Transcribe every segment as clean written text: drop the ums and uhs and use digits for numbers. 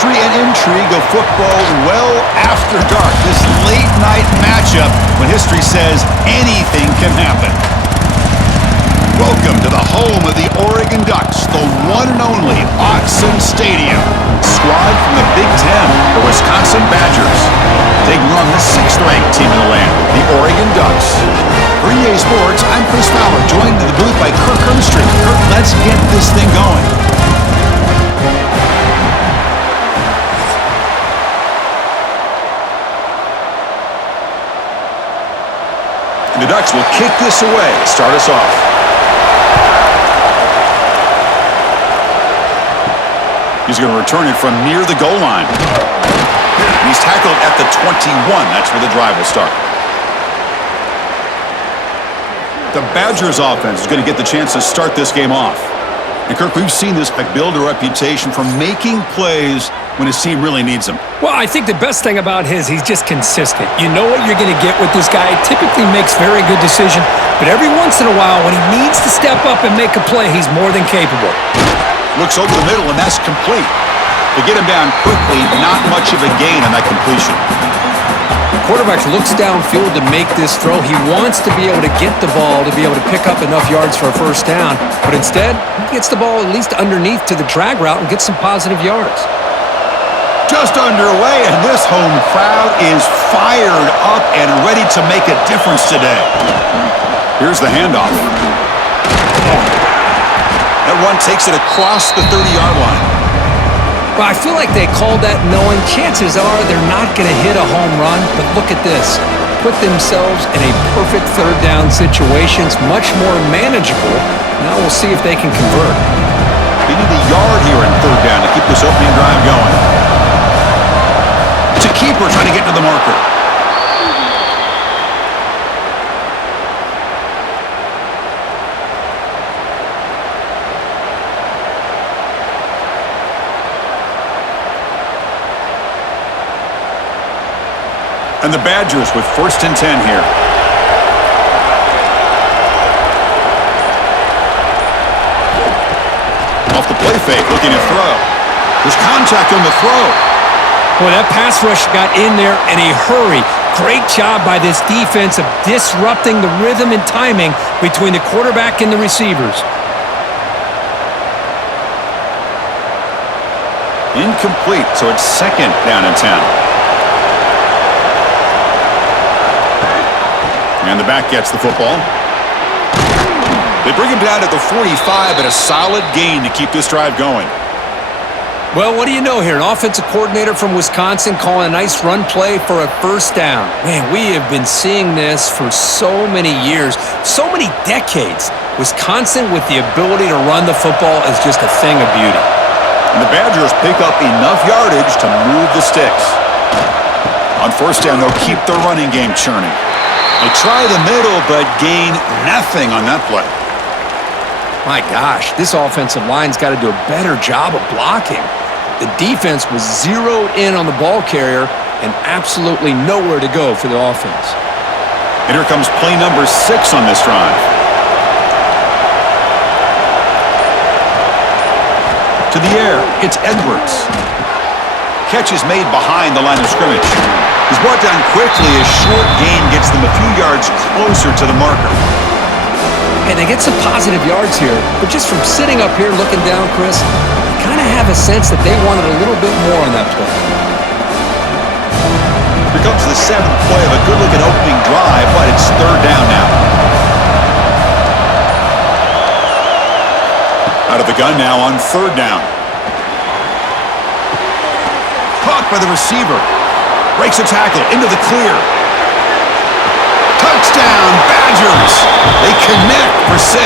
history and intrigue of football well after dark. This late-night matchup when history says anything can happen. Welcome to the home of the Oregon Ducks, the one and only Autzen Stadium. Squad from the Big Ten, the Wisconsin Badgers, taking on the 6th-ranked team in the land, the Oregon Ducks. For EA Sports, I'm Chris Fowler, joined in the booth by Kirk Hermstrom. Kirk, let's get this thing going. The Ducks will kick this away to start us off. He's going to return it from near the goal line. He's tackled at the 21. That's where the drive will start. The Badgers offense is going to get the chance to start this game off. And Kirk, we've seen this build a reputation for making plays when his team really needs them. Well, I think the best thing about he's just consistent. You know what you're going to get with this guy. He typically makes very good decisions, but every once in a while when he needs to step up and make a play, he's more than capable. Looks over the middle, and that's complete. To get him down quickly, not much of a gain on that completion. The quarterback looks downfield to make this throw. He wants to be able to get the ball to be able to pick up enough yards for a first down, but instead, he gets the ball at least underneath to the drag route and gets some positive yards. Just underway, and this home crowd is fired up and ready to make a difference today. Here's the handoff. That run takes it across the 30-yard line. Well, I feel like they called that knowing chances are they're not going to hit a home run, but look at this. Put themselves in a perfect third down situation. It's much more manageable. Now we'll see if they can convert. They need a yard here in third down to keep this opening drive going. It's a keeper trying to get to the marker. And the Badgers with 1st and 10 here. Off the play fake, looking to throw. There's contact on the throw. Boy, that pass rush got in there in a hurry. Great job by this defense of disrupting the rhythm and timing between the quarterback and the receivers. Incomplete, so it's 2nd down and 10. And the back gets the football. They bring him down at the 45, but a solid gain to keep this drive going. Well, what do you know here? An offensive coordinator from Wisconsin calling a nice run play for a first down. Man, we have been seeing this for so many years, so many decades. Wisconsin with the ability to run the football is just a thing of beauty. And the Badgers pick up enough yardage to move the sticks. On first down, they'll keep their running game churning. They try the middle, but gain nothing on that play. My gosh, this offensive line's got to do a better job of blocking. The defense was zeroed in on the ball carrier and absolutely nowhere to go for the offense. And here comes play number 6 on this drive. To the air, it's Edwards. Catch is made behind the line of scrimmage. He's brought down quickly. A short gain gets them a few yards closer to the marker. And they get some positive yards here, but just from sitting up here looking down, Chris, I kind of have a sense that they wanted a little bit more on that play. Here comes the 7th play of a good-looking opening drive, but it's 3rd down now. Out of the gun now on 3rd down. Caught by the receiver. Breaks a tackle into the clear. Touchdown, Badgers! They connect for 6.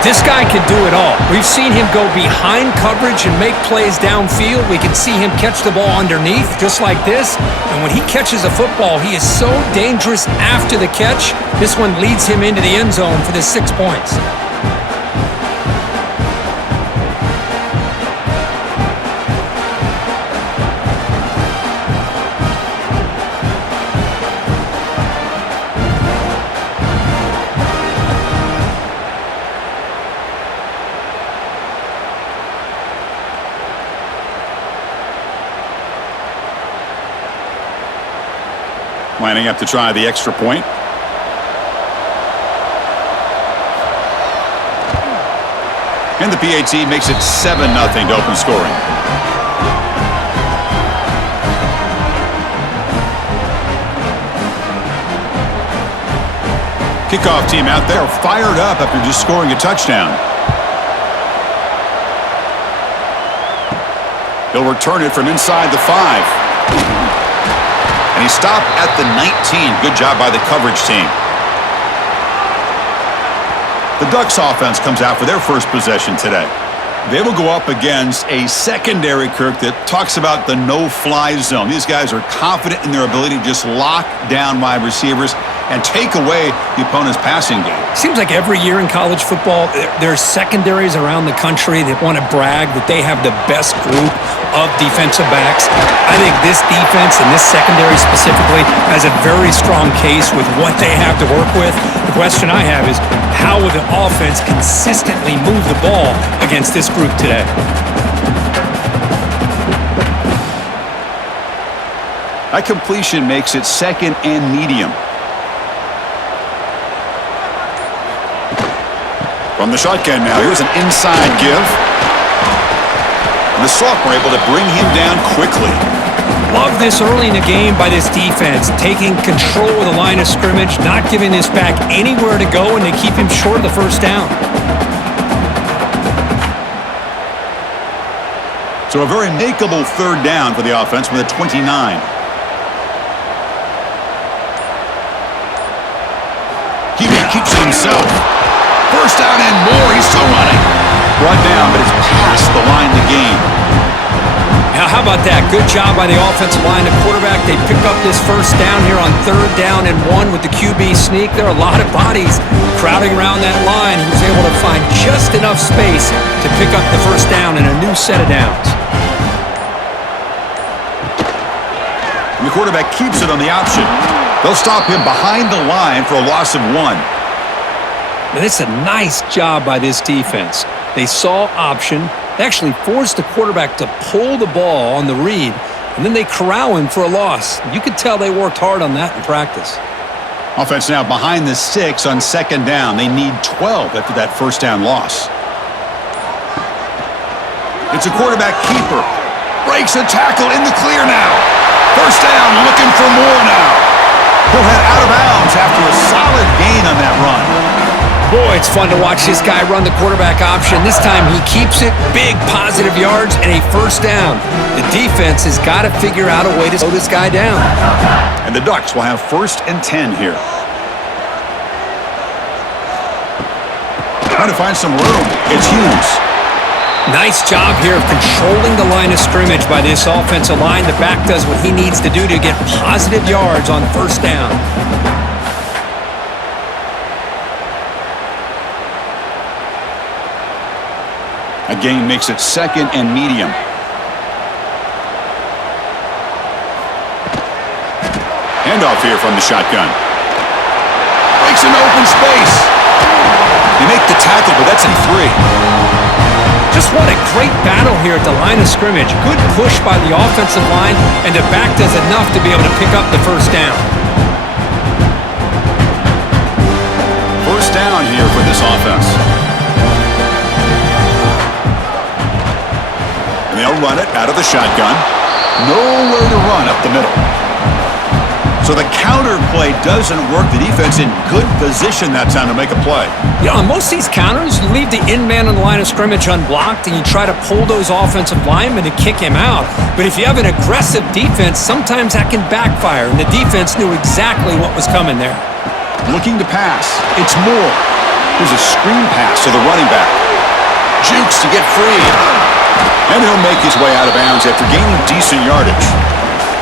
This guy can do it all. We've seen him go behind coverage and make plays downfield. We can see him catch the ball underneath, just like this. And when he catches a football, he is so dangerous after the catch. This one leads him into the end zone for the 6 points. Lining up to try the extra point. And the PAT makes it 7-0 to open scoring. Kickoff team out there fired up after just scoring a touchdown. He'll return it from inside the 5. And he stopped at the 19. Good job by the coverage team. The Ducks offense comes out for their first possession today. They will go up against a secondary, Kirk, that talks about the no-fly zone. These guys are confident in their ability to just lock down wide receivers and take away the opponent's passing game. Seems like every year in college football, there's secondaries around the country that want to brag that they have the best group of defensive backs. I think this defense and this secondary specifically has a very strong case with what they have to work with. The question I have is, how will the offense consistently move the ball against this group today? That completion makes it 2nd and medium. From the shotgun now, here's an inside give. And the sophomore able to bring him down quickly. Love this early in the game by this defense, taking control of the line of scrimmage, not giving this back anywhere to go, and they keep him short of the first down. So a very makeable 3rd down for the offense with a 29. He keeps it himself. First down and more. He's still running. Brought down, but it's past the line to gain. Now, how about that? Good job by the offensive line. The quarterback, they pick up this first down here on 3rd down and 1 with the QB sneak. There are a lot of bodies crowding around that line. He was able to find just enough space to pick up the first down and a new set of downs. And the quarterback keeps it on the option. They'll stop him behind the line for a loss of 1. Now, it's a nice job by this defense. They saw option. They actually forced the quarterback to pull the ball on the read, and then they corral him for a loss. You could tell they worked hard on that in practice. Offense now behind the 6 on 2nd down. They need 12 after that first down loss. It's a quarterback keeper. Breaks a tackle in the clear now. First down, looking for more now. He'll head out of bounds after a solid gain on that run. Boy, it's fun to watch this guy run the quarterback option. This time he keeps it, big positive yards, and a first down. The defense has got to figure out a way to slow this guy down. And the Ducks will have 1st and 10 here. Trying to find some room. It's Hughes. Nice job here of controlling the line of scrimmage by this offensive line. The back does what he needs to do to get positive yards on first down. A gain makes it 2nd and medium. Handoff here from the shotgun. Breaks an open space. They make the tackle, but that's in 3. Just what a great battle here at the line of scrimmage. Good push by the offensive line, and the back does enough to be able to pick up the first down. First down here for this offense. And they'll run it out of the shotgun. Nowhere to run up the middle. So the counter play doesn't work. The defense in good position that time to make a play. You know, on most of these counters, you leave the in man on the line of scrimmage unblocked, and you try to pull those offensive linemen to kick him out. But if you have an aggressive defense, sometimes that can backfire, and the defense knew exactly what was coming there. Looking to pass. It's Moore. Here's a screen pass to the running back. Jukes to get free. And he'll make his way out of bounds after gaining decent yardage.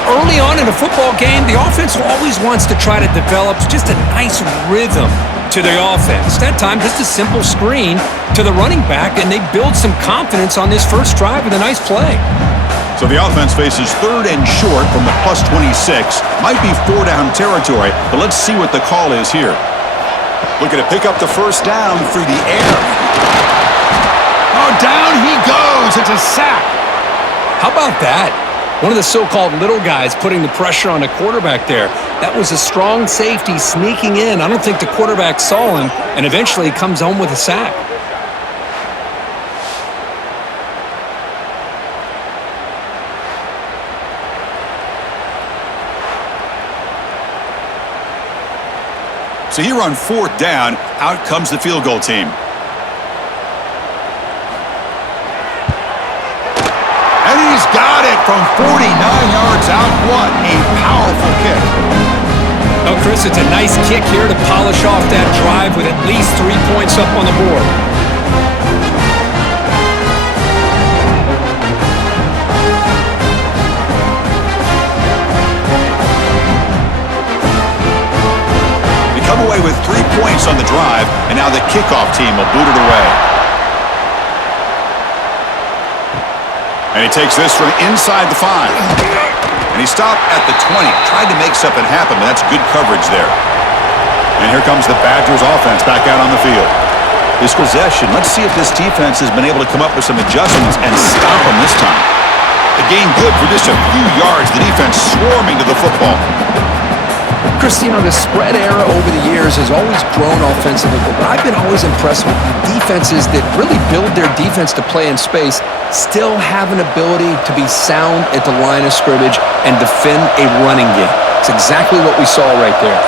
Early on in a football game, the offense always wants to try to develop just a nice rhythm to the offense. That time, just a simple screen to the running back, and they build some confidence on this first drive with a nice play. So the offense faces 3rd and short from the plus 26. Might be 4-down territory, but let's see what the call is here. Looking to pick up the first down through the air. Oh, down he goes. It's a sack. How about that? One of the so-called little guys putting the pressure on the quarterback there. That was a strong safety sneaking in. I don't think the quarterback saw him, and eventually he comes home with a sack. So here on 4th down, out comes the field goal team. And he's got it from 49 yards out. What a powerful kick. Oh, Chris, it's a nice kick here to polish off that drive with at least 3 points up on the board. Come away with 3 points on the drive, and now the kickoff team will boot it away. And he takes this from inside the 5. And he stopped at the 20. Tried to make something happen, but that's good coverage there. And here comes the Badgers offense back out on the field. This possession, let's see if this defense has been able to come up with some adjustments and stop them this time. The gain good for just a few yards. The defense swarming to the football. Chris, you know, the spread era over the years has always grown offensively, but I've been always impressed with the defenses that really build their defense to play in space, still have an ability to be sound at the line of scrimmage and defend a running game. It's exactly what we saw right there.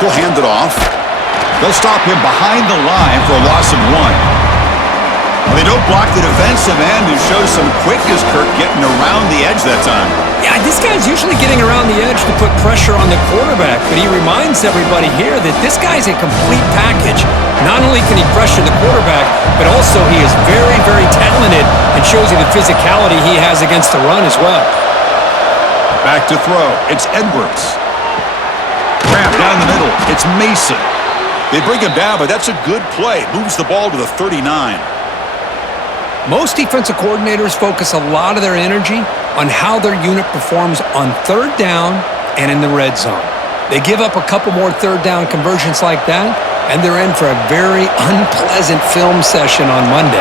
He'll hand it off. They'll stop him behind the line for a loss of 1. They don't block the defensive end and show some quickness, Kirk, getting around the edge that time. Yeah, this guy's usually getting around the edge to put pressure on the quarterback, but he reminds everybody here that this guy's a complete package. Not only can he pressure the quarterback, but also he is very, very talented and shows you the physicality he has against the run as well. Back to throw. It's Edwards. Crap down the middle. It's Mason. They bring him down, but that's a good play. Moves the ball to the 39. Most defensive coordinators focus a lot of their energy on how their unit performs on 3rd down and in the red zone. They give up a couple more 3rd down conversions like that, and they're in for a very unpleasant film session on Monday.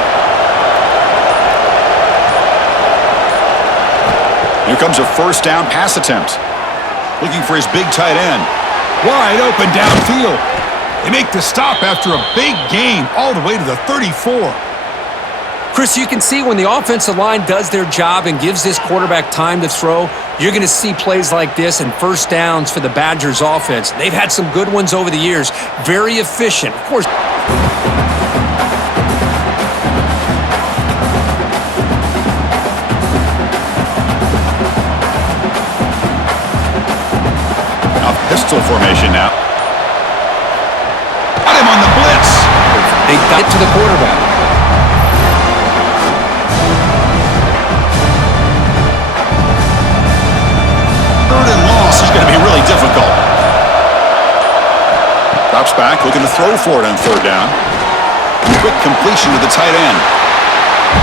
Here comes a 1st down pass attempt. Looking for his big tight end. Wide open downfield. They make the stop after a big gain all the way to the 34. Chris, you can see when the offensive line does their job and gives this quarterback time to throw, you're going to see plays like this and 1st downs for the Badgers offense. They've had some good ones over the years. Very efficient. Of course. Now pistol formation now. Got him on the blitz. They got it to the quarterback. 3rd and loss is going to be really difficult. Drops back, looking to throw for it on 3rd down. Quick completion to the tight end.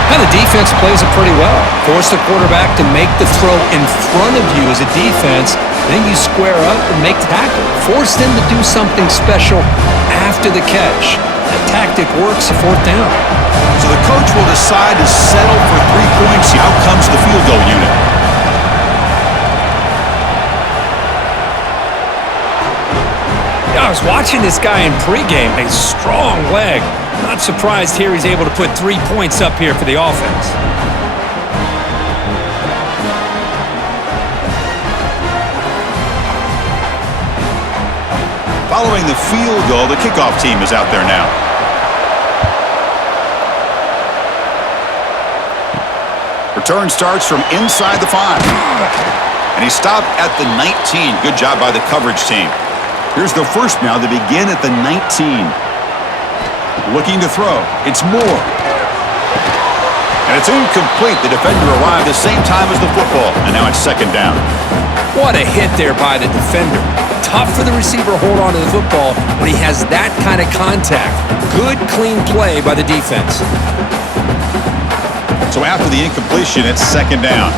Now the defense plays it pretty well. Force the quarterback to make the throw in front of you as a defense. Then you square up and make the tackle. Force them to do something special after the catch. That tactic works at 4th down. So the coach will decide to settle for 3 points. Out comes the field goal unit. I was watching this guy in pregame, a strong leg. Not surprised here he's able to put 3 points up here for the offense. Following the field goal, the kickoff team is out there now. Return starts from inside the 5. And he stopped at the 19. Good job by the coverage team. Here's the first now to begin at the 19. Looking to throw. It's Moore. And it's incomplete. The defender arrived the same time as the football. And now it's 2nd down. What a hit there by the defender. Tough for the receiver to hold on to the football when he has that kind of contact. Good, clean play by the defense. So after the incompletion, it's 2nd down.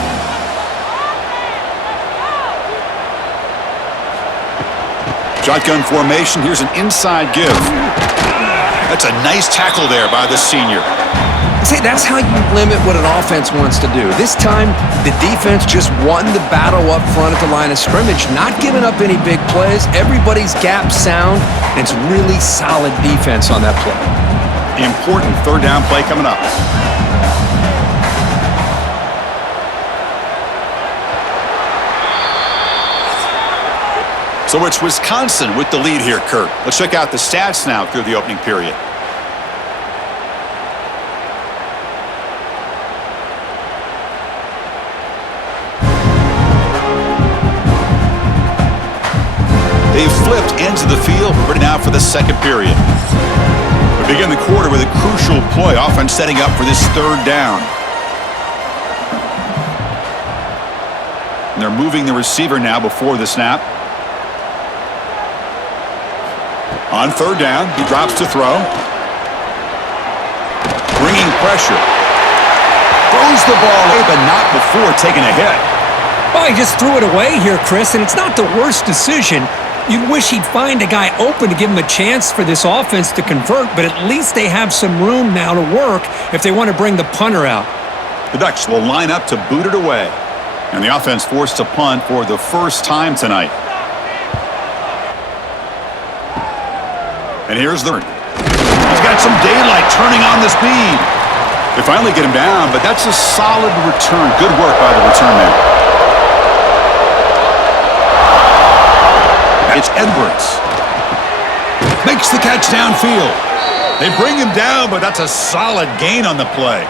Shotgun formation. Here's an inside give. That's a nice tackle there by the senior. See, that's how you limit what an offense wants to do. This time, the defense just won the battle up front at the line of scrimmage, not giving up any big plays. Everybody's gap sound, and it's really solid defense on that play. Important third down play coming up. So it's Wisconsin with the lead here, Kurt. Let's check out the stats now through the opening period. They've flipped ends of the field, ready now for the second period. We begin the quarter with a crucial play, offense setting up for this third down. And they're moving the receiver now before the snap. On third down, he drops to throw. Bringing pressure. Throws the ball away, but not before taking a hit. Well, he just threw it away here, Chris, and it's not the worst decision. You'd wish he'd find a guy open to give him a chance for this offense to convert, but at least they have some room now to work if they want to bring the punter out. The Ducks will line up to boot it away. And the offense forced to punt for the first time tonight. And here's the... He's got some daylight turning on the speed. They finally get him down, but that's a solid return. Good work by the return man. It's Edwards. Makes the catch downfield. They bring him down, but that's a solid gain on the play.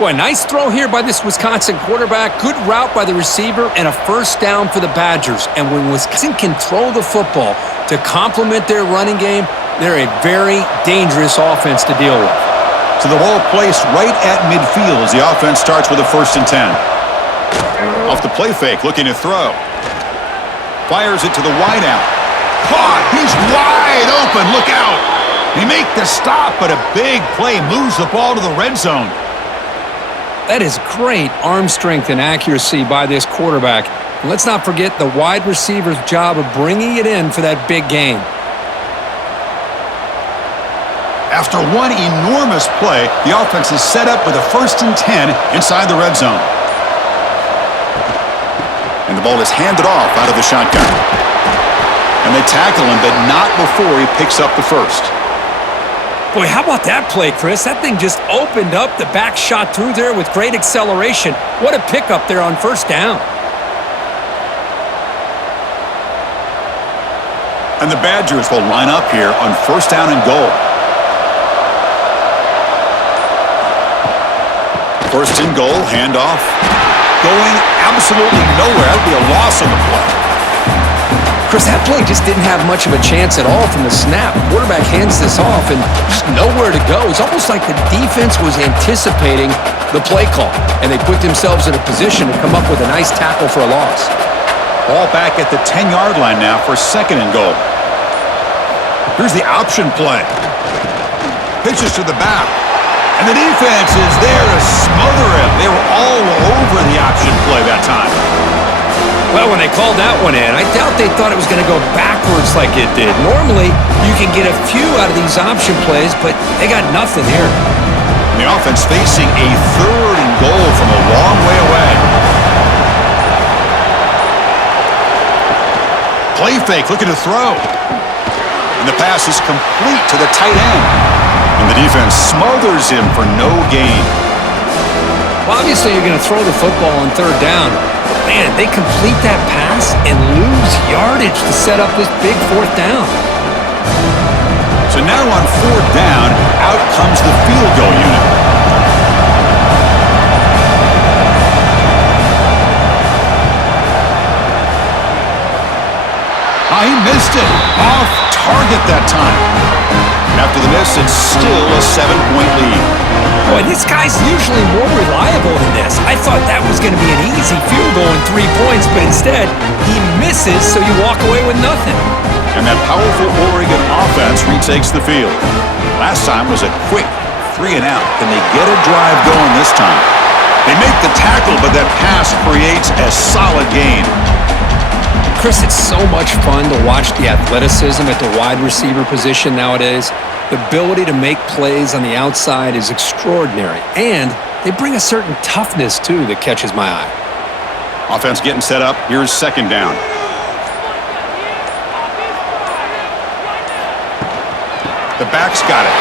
Boy, nice throw here by this Wisconsin quarterback. Good route by the receiver and a first down for the Badgers. And when Wisconsin can throw the football to complement their running game, they're a very dangerous offense to deal with. So the ball placed right at midfield as the offense starts with a 1st and 10. Off the play fake, looking to throw. Fires it to the wideout. Caught! He's wide open! Look out! He make the stop, but a big play moves the ball to the red zone. That is great arm strength and accuracy by this quarterback. And let's not forget the wide receiver's job of bringing it in for that big gain. After one enormous play, the offense is set up with a 1st and 10 inside the red zone. And the ball is handed off out of the shotgun. And they tackle him, but not before he picks up the first. Boy, how about that play, Chris? That thing just opened up. The back shot through there with great acceleration. What a pickup there on first down. And the Badgers will line up here on 1st down and goal. 1st and goal, handoff. Going absolutely nowhere. That would be a loss on the play. Chris, that play just didn't have much of a chance at all from the snap. Quarterback hands this off and just nowhere to go. It's almost like the defense was anticipating the play call, and they put themselves in a position to come up with a nice tackle for a loss. Ball back at the 10-yard line now for 2nd and goal. Here's the option play. Pitches to the back. And the defense is there to smother him. They were all over the option play that time. Well, when they called that one in, I doubt they thought it was going to go backwards like it did. Normally, you can get a few out of these option plays, but they got nothing here. And the offense facing a 3rd and goal from a long way away. Play fake, looking to throw. And the pass is complete to the tight end. And the defense smothers him for no gain. Well, obviously, you're going to throw the football on 3rd down. Man, they complete that pass and lose yardage to set up this big 4th down. So now on 4th down, out comes the field goal unit. He missed it. Off target that time. After the miss, it's still a 7-point lead. Boy, this guy's usually more reliable than this. I thought that was going to be an easy field goal and 3 points, but instead, he misses, so you walk away with nothing. And that powerful Oregon offense retakes the field. Last time was a quick 3 and out. Can they get a drive going this time? They make the tackle, but that pass creates a solid gain. Chris, it's so much fun to watch the athleticism at the wide receiver position nowadays. The ability to make plays on the outside is extraordinary, and they bring a certain toughness, too, that catches my eye. Offense getting set up. Here's second down. The back's got it.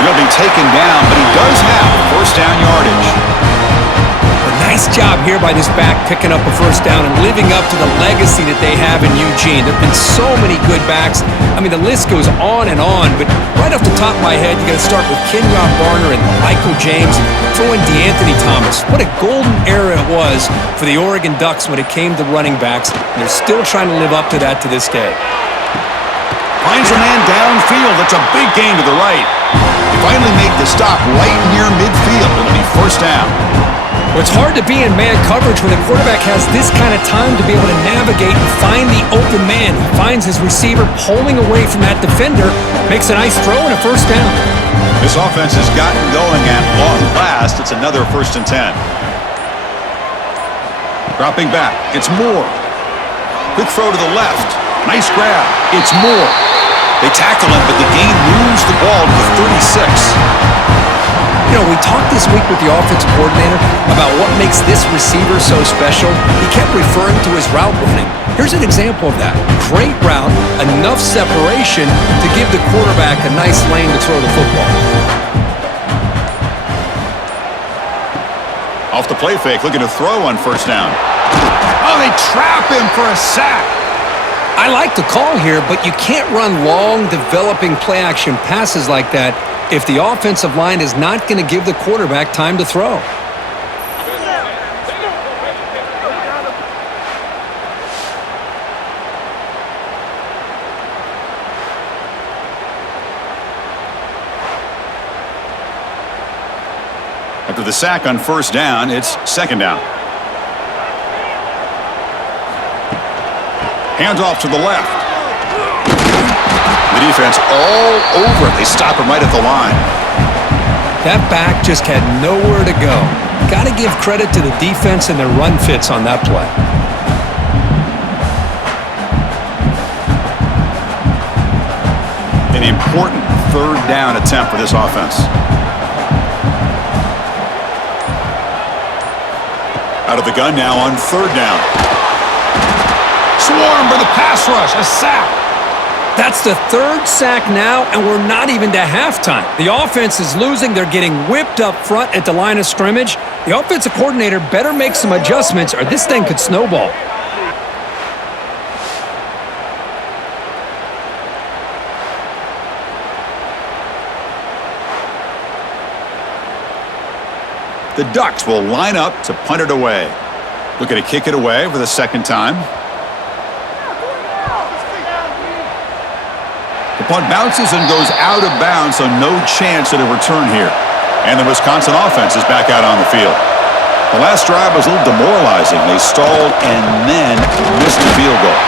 He'll be taken down, but he does have first down yardage. Nice job here by this back picking up a first down and living up to the legacy that they have in Eugene. There have been so many good backs. I mean, the list goes on, but right off the top of my head, you got to start with Kenyon Barner and Michael James, throw in DeAnthony Thomas. What a golden era it was for the Oregon Ducks when it came to running backs, and they're still trying to live up to that to this day. Finds a man downfield. That's a big gain to the right. They finally make the stop right near midfield. It'll be first down. Well, it's hard to be in man coverage when the quarterback has this kind of time to be able to navigate and find the open man. He finds his receiver pulling away from that defender, makes a nice throw and a first down. This offense has gotten going at long last. It's another 1st and 10. Dropping back. It's Moore. Quick throw to the left. Nice grab. It's Moore. They tackle him, but the gain moves the ball to the 36. You know, we talked this week with the offensive coordinator about what makes this receiver so special. He kept referring to his route running. Here's an example of that. Great route, enough separation to give the quarterback a nice lane to throw the football. Off the play fake, looking to throw on first down. Oh, they trap him for a sack. I like the call here, but you can't run long, developing play-action passes like that if the offensive line is not going to give the quarterback time to throw. After the sack on first down, it's second down. Hands off to the left. The defense all over. They stop him right at the line. That back just had nowhere to go. Got to give credit to the defense and their run fits on that play. An important third down attempt for this offense. Out of the gun now on third down. Swarm for the pass rush. A sack. That's the third sack now, and we're not even to halftime. The offense is losing. They're getting whipped up front at the line of scrimmage. The offensive coordinator better make some adjustments or this thing could snowball. The Ducks will line up to punt it away. Looking to kick it away for the second time. The punt bounces and goes out of bounds, so no chance at a return here. And the Wisconsin offense is back out on the field. The last drive was a little demoralizing. They stalled and then missed the field goal.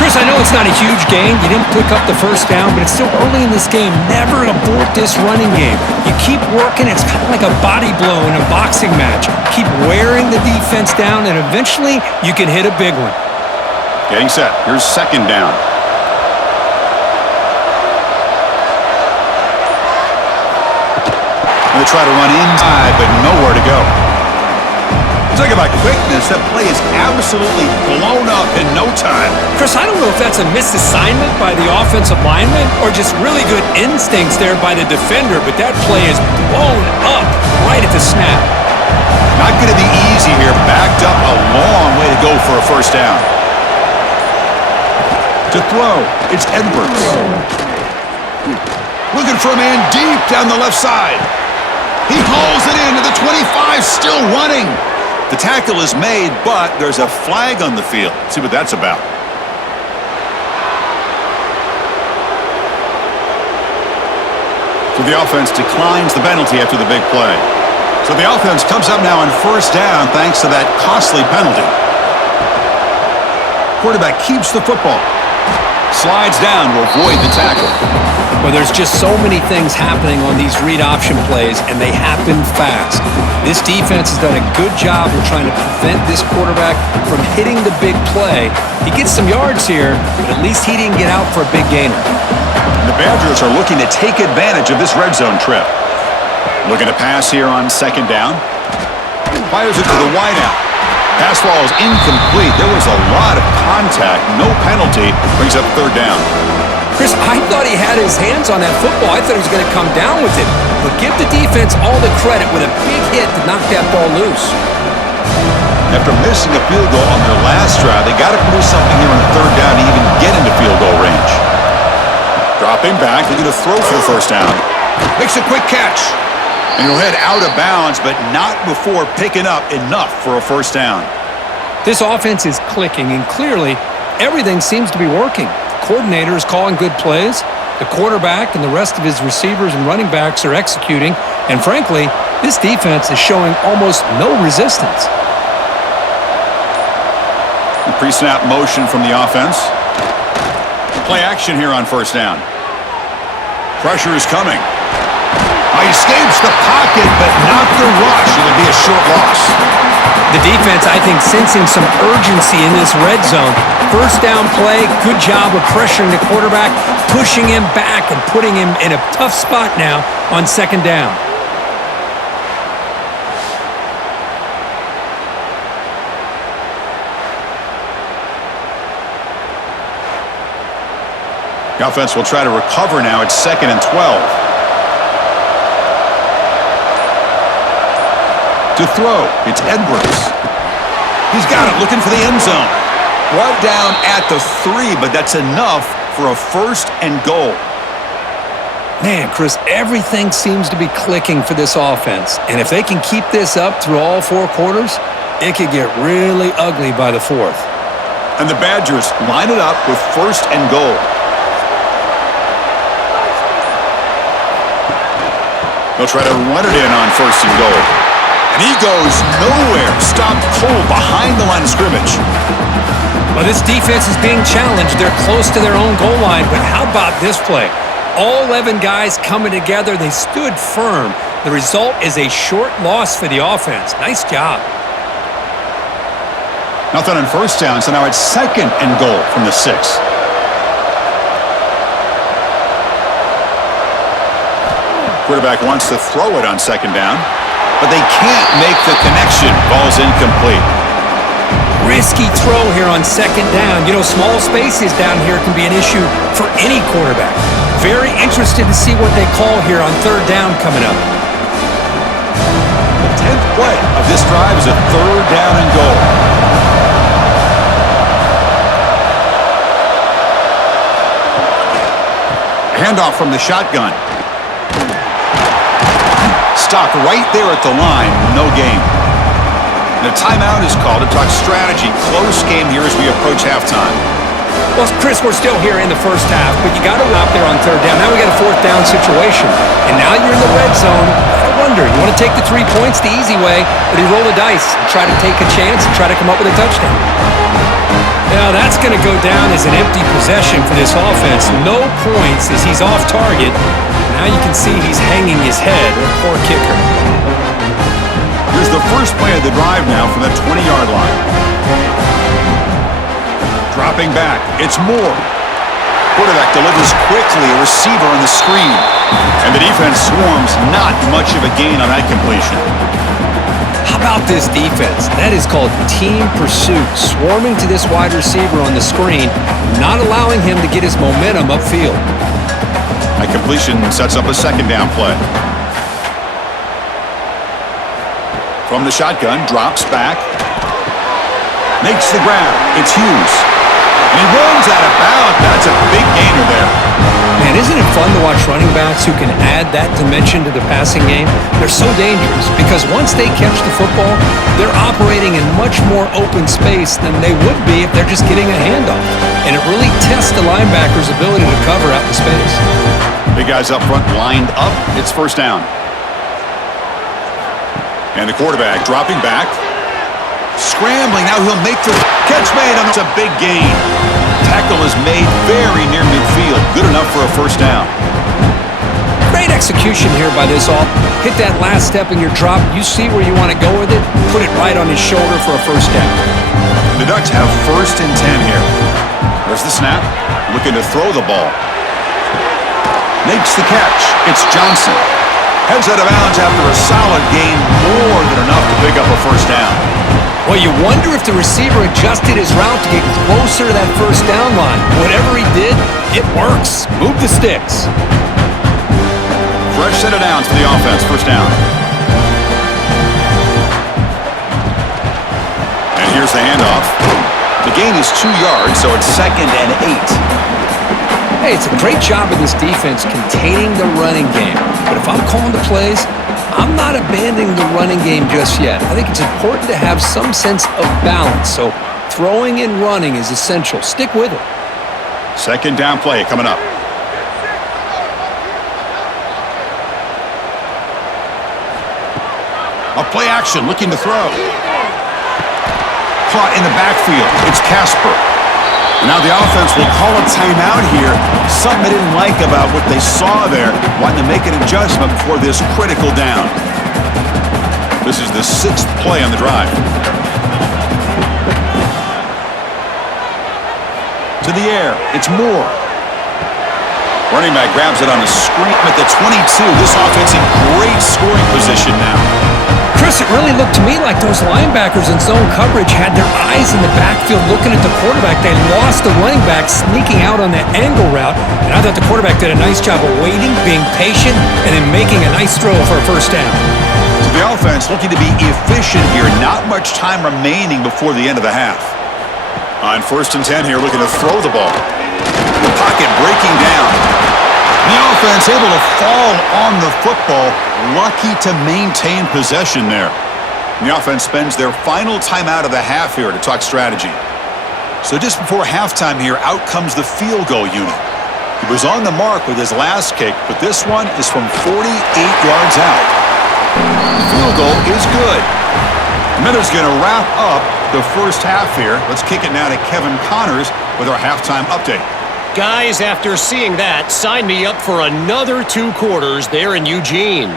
Chris, I know it's not a huge gain. You didn't pick up the first down, but it's still early in this game. Never abort this running game. You keep working. It's kind of like a body blow in a boxing match. Keep wearing the defense down, and eventually you can hit a big one. Getting set. Here's second down. They try to run inside, but nowhere to go. Talk about quickness. That play is absolutely blown up in no time. Chris, I don't know if that's a misassignment by the offensive lineman or just really good instincts there by the defender, but that play is blown up right at the snap. Not going to be easy here. Backed up a long way to go for a first down. To throw, it's Edwards. Looking for a man deep down the left side. He hauls it into the 25, still running. The tackle is made, but there's a flag on the field. Let's see what that's about. So the offense declines the penalty after the big play. So the offense comes up now on first down thanks to that costly penalty. Quarterback keeps the football. Slides down to avoid the tackle. Well, there's just so many things happening on these read option plays, and they happen fast. This defense has done a good job of trying to prevent this quarterback from hitting the big play. He gets some yards here, but at least he didn't get out for a big gainer. The Badgers are looking to take advantage of this red zone trip. Looking to pass here on second down. Fires it to the wideout. Pass ball is incomplete. There was a lot of contact. No penalty. Brings up third down. Chris, I thought he had his hands on that football. I thought he was going to come down with it. But give the defense all the credit with a big hit to knock that ball loose. After missing a field goal on their last drive, they got to produce something here on third down to even get into field goal range. Dropping back, looking to throw for the first down. Makes a quick catch. And he'll head out of bounds, but not before picking up enough for a first down. This offense is clicking, and clearly everything seems to be working. The coordinator is calling good plays. The quarterback and the rest of his receivers and running backs are executing. And frankly, this defense is showing almost no resistance. Pre-snap motion from the offense. Play action here on first down. Pressure is coming. He escapes the pocket, but not the rush. It'll be a short loss. The defense, I think, sensing some urgency in this red zone. First down play, good job of pressuring the quarterback, pushing him back and putting him in a tough spot now on second down. The offense will try to recover now. It's 2nd and 12. To throw, it's Edwards. He's got it, looking for the end zone. Brought down at the 3, but that's enough for a 1st and goal. Man, Chris, everything seems to be clicking for this offense. And if they can keep this up through all 4 quarters, it could get really ugly by the 4th. And the Badgers line it up with 1st and goal. They'll try to run it in on 1st and goal. And he goes nowhere. Stopped cold behind the line of scrimmage. Well, this defense is being challenged. They're close to their own goal line, but how about this play? All 11 guys coming together. They stood firm. The result is a short loss for the offense. Nice job. Nothing on first down, so now it's 2nd and goal from the 6. Quarterback wants to throw it on 2nd down, but they can't make the connection. Ball's incomplete. Risky throw here on 2nd down. You know, small spaces down here can be an issue for any quarterback. Very interested to see what they call here on 3rd down coming up. The 10th play of this drive is a 3rd down and goal. Handoff from the shotgun. Stopped right there at the line. No gain. The timeout is called to talk strategy. Close game here as we approach halftime. Well, Chris, we're still here in the first half, but you got to out there on 3rd down. Now we got a 4th down situation. And now you're in the red zone. I wonder, you want to take the 3 points the easy way, or do you roll the dice and try to take a chance and try to come up with a touchdown? Now that's going to go down as an empty possession for this offense. No points as he's off target. Now you can see he's hanging his head. Poor kicker. Here's the first play of the drive now from the 20-yard line. Dropping back, it's Moore. Quarterback delivers quickly, a receiver on the screen. And the defense swarms, not much of a gain on that completion. How about this defense? That is called team pursuit. Swarming to this wide receiver on the screen, not allowing him to get his momentum upfield. That completion sets up a 2nd down play. From the shotgun, drops back. Makes the grab. It's Hughes. And he runs out of bounds. That's a big gainer there. Man, isn't it fun to watch running backs who can add that dimension to the passing game? They're so dangerous because once they catch the football, they're operating in much more open space than they would be if they're just getting a handoff. And it really tests the linebacker's ability to cover out the space. Big guys up front lined up. It's 1st down. And the quarterback dropping back. Scrambling. Now he'll make the catch made. And it's a big gain. Tackle is made very near midfield. Good enough for a 1st down. execution here by this all. Hit that last step in your drop. You see where you want to go with it. Put it right on his shoulder for a first down. The Ducks have 1st and 10 here. There's the snap. Looking to throw the ball. Makes the catch. It's Johnson. Heads out of bounds after a solid gain, more than enough to pick up a first down. Well, you wonder if the receiver adjusted his route to get closer to that first down line. Whatever he did, it works. Move the sticks. Fresh set of downs for the offense. First down. And here's the handoff. The gain is 2 yards, so it's 2nd and 8. Hey, it's a great job of this defense containing the running game. But if I'm calling the plays, I'm not abandoning the running game just yet. I think it's important to have some sense of balance. So throwing and running is essential. Stick with it. 2nd down play coming up. A play action looking to throw. Caught in the backfield. It's Casper. Now the offense will call a timeout here. Something they didn't like about what they saw there. Wanting to make an adjustment before this critical down. This is the 6th play on the drive. To the air. It's Moore. Running back grabs it on a screen at the 22. This offense in great scoring position now. Chris, it really looked to me like those linebackers in zone coverage had their eyes in the backfield looking at the quarterback. They lost the running back sneaking out on that angle route, and I thought the quarterback did a nice job of waiting, being patient, and then making a nice throw for a first down. So the offense looking to be efficient here. Not much time remaining before the end of the half. On 1st and 10 here, looking to throw the ball. The pocket breaking down. The offense able to fall on the football, lucky to maintain possession there. And the offense spends their final timeout of the half here to talk strategy. So just before halftime here, out comes the field goal unit. He was on the mark with his last kick, but this one is from 48 yards out. The field goal is good. And that is going to wrap up the first half here. Let's kick it now to Kevin Connors with our halftime update. Guys, after seeing that, sign me up for another 2 quarters there in Eugene.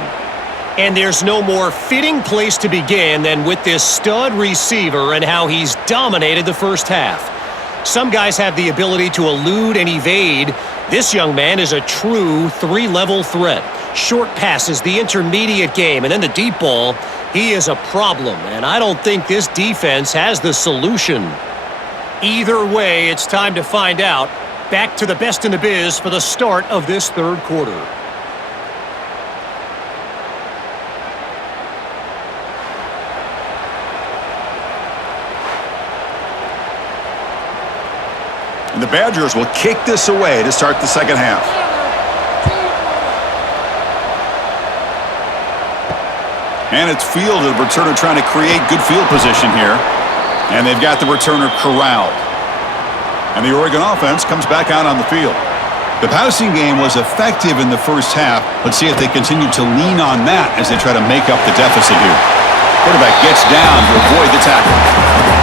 And there's no more fitting place to begin than with this stud receiver and how he's dominated the first half. Some guys have the ability to elude and evade. This young man is a true 3-level threat. Short passes, the intermediate game, and then the deep ball. He is a problem, and I don't think this defense has the solution. Either way, it's time to find out. Back to the best in the biz for the start of this 3rd quarter. And the Badgers will kick this away to start the 2nd half. And it's fielded. The returner trying to create good field position here. And they've got the returner corralled. And the Oregon offense comes back out on the field. The passing game was effective in the first half. Let's see if they continue to lean on that as they try to make up the deficit here. Quarterback gets down to avoid the tackle.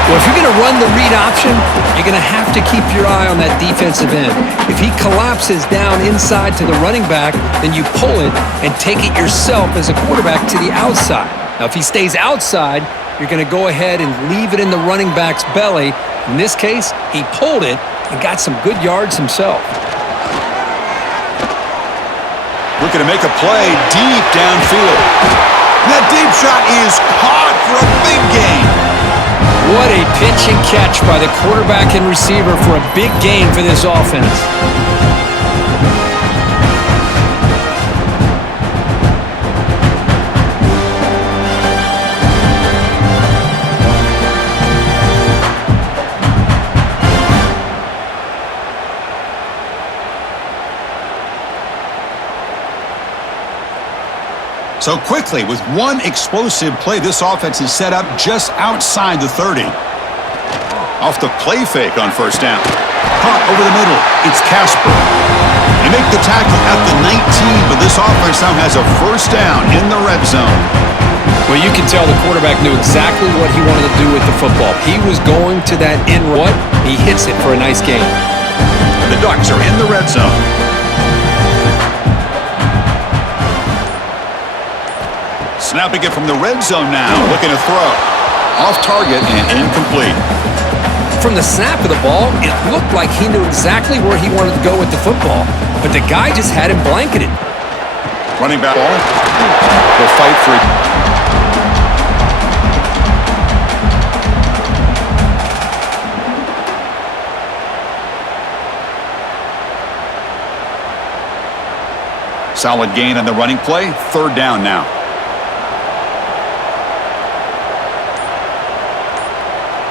Well, if you're going to run the read option, you're going to have to keep your eye on that defensive end. If he collapses down inside to the running back, then you pull it and take it yourself as a quarterback to the outside. Now, if he stays outside, you're going to go ahead and leave it in the running back's belly. In this case, he pulled it and got some good yards himself. Looking to make a play deep downfield. That deep shot is caught for a big gain. What a pitch and catch by the quarterback and receiver for a big gain for this offense. So quickly, with one explosive play, this offense is set up just outside the 30. Off the play fake on 1st down. Caught over the middle. It's Casper. They make the tackle at the 19, but this offense now has a 1st down in the red zone. Well, you can tell the quarterback knew exactly what he wanted to do with the football. He was going to that in what? He hits it for a nice gain. And the Ducks are in the red zone. Snapping it from the red zone now. Looking to throw. Off target and incomplete. From the snap of the ball, it looked like he knew exactly where he wanted to go with the football, but the guy just had him blanketed. Running back ball. They'll fight for it. Solid gain on the running play. 3rd down now.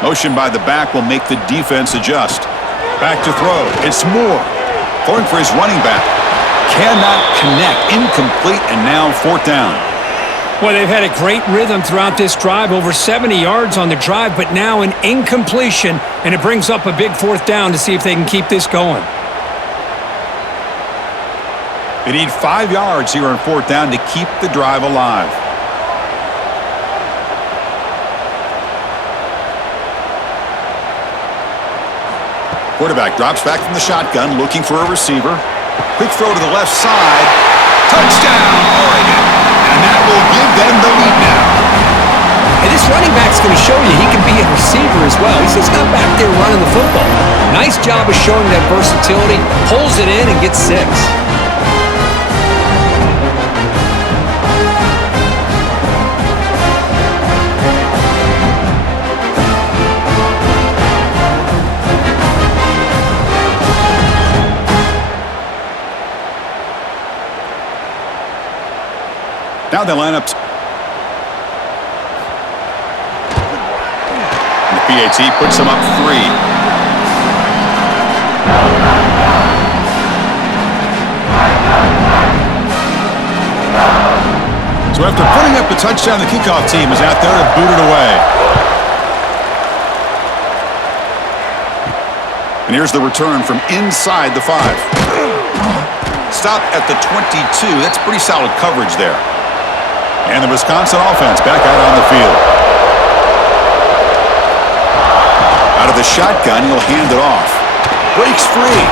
Motion by the back will make the defense adjust. Back to throw. It's Moore. Throwing for his running back. Cannot connect. Incomplete, and now 4th down. Well, they've had a great rhythm throughout this drive. Over 70 yards on the drive, but now an incompletion, and it brings up a big 4th down to see if they can keep this going. They need 5 yards here on 4th down to keep the drive alive. Quarterback drops back from the shotgun, looking for a receiver. Quick throw to the left side. Touchdown, Oregon. And that will give them the lead now. And this running back's going to show you he can be a receiver as well. He's just not back there running the football. Nice job of showing that versatility. Pulls it in and gets 6. Now they line up. The PAT puts them up 3. So after putting up a touchdown, the kickoff team is out there to boot it away. And here's the return from inside the 5. Stop at the 22. That's pretty solid coverage there. And the Wisconsin offense back out on the field. Out of the shotgun, he'll hand it off. Breaks free.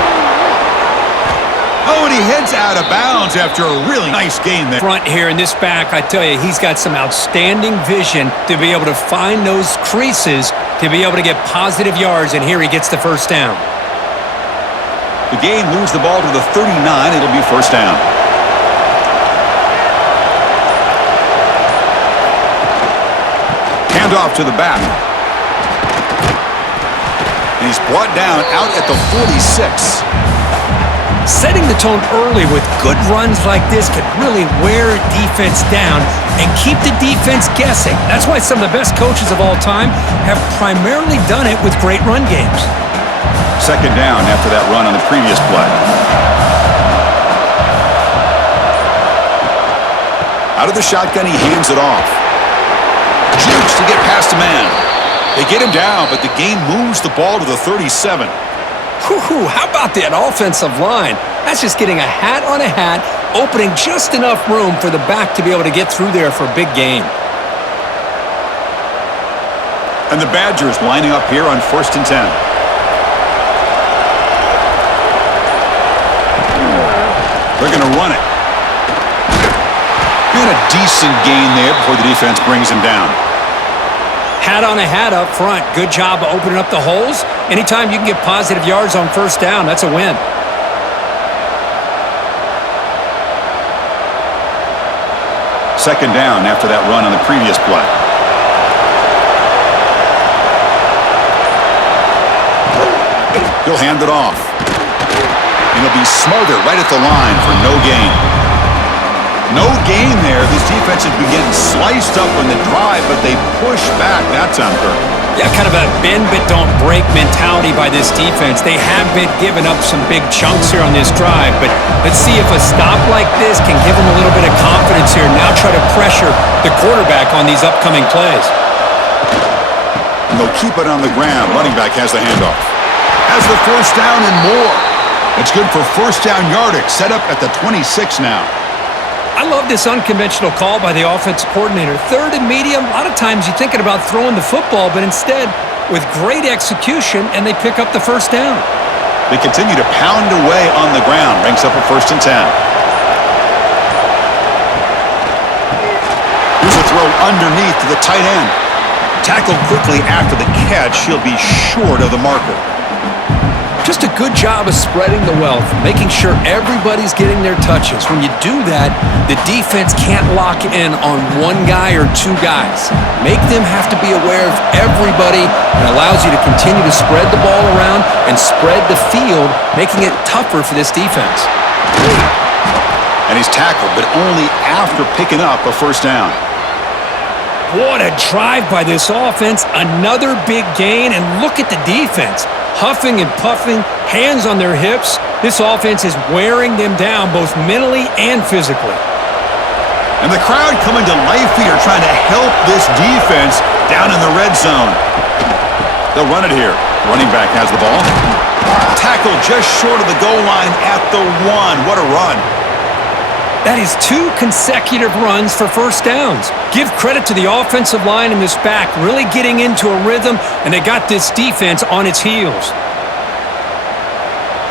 Oh, and he heads out of bounds after a really nice gain there. Front here in this back, I tell you, he's got some outstanding vision to be able to find those creases, to be able to get positive yards, and here he gets the 1st down. The gain moves the ball to the 39. It'll be 1st down. Handoff to the back. And he's brought down out at the 46. Setting the tone early with good runs like this could really wear defense down and keep the defense guessing. That's why some of the best coaches of all time have primarily done it with great run games. 2nd down after that run on the previous play. Out of the shotgun, he hands it off. Jukes to get past a man. They get him down, but the gain moves the ball to the 37. Whew, how about that offensive line? That's just getting a hat on a hat, opening just enough room for the back to be able to get through there for a big gain. And the Badgers lining up here on 1st and 10. They're going to run it. Doing a decent gain there before the defense brings him down. Hat on a hat up front. Good job of opening up the holes. Anytime you can get positive yards on 1st down, that's a win. Second down after that run on the previous play. He'll hand it off. And he'll be smothered right at the line for no gain. No gain there. This defense has been getting sliced up on the drive, but they push back. That's on third. Yeah, kind of a bend but don't break mentality by this defense. They have been giving up some big chunks here on this drive, but let's see if a stop like this can give them a little bit of confidence here. Now try to pressure the quarterback on these upcoming plays. And they'll keep it on the ground. Running back has the handoff. Has the 1st down and more. It's good for 1st down yardage. Set up at the 26 now. I love this unconventional call by the offensive coordinator. 3rd and medium, a lot of times you're thinking about throwing the football, but instead, with great execution, and they pick up the 1st down. They continue to pound away on the ground. Brings up a 1st and 10. Here's a throw underneath to the tight end. Tackled quickly after the catch, he'll be short of the marker. Just a good job of spreading the wealth, making sure everybody's getting their touches. When you do that, the defense can't lock in on one guy or two guys. Make them have to be aware of everybody, and allows you to continue to spread the ball around and spread the field, making it tougher for this defense. And he's tackled, but only after picking up a first down. What a drive by this offense. Another big gain, and look at the defense. Huffing and puffing, hands on their hips. This offense is wearing them down both mentally and physically. And the crowd coming to life here, trying to help this defense down in the red zone. They'll run it here. Running back has the ball. Tackled just short of the goal line at the 1. What a run. That is 2 consecutive runs for first downs. Give credit to the offensive line and this back really getting into a rhythm, and they got this defense on its heels.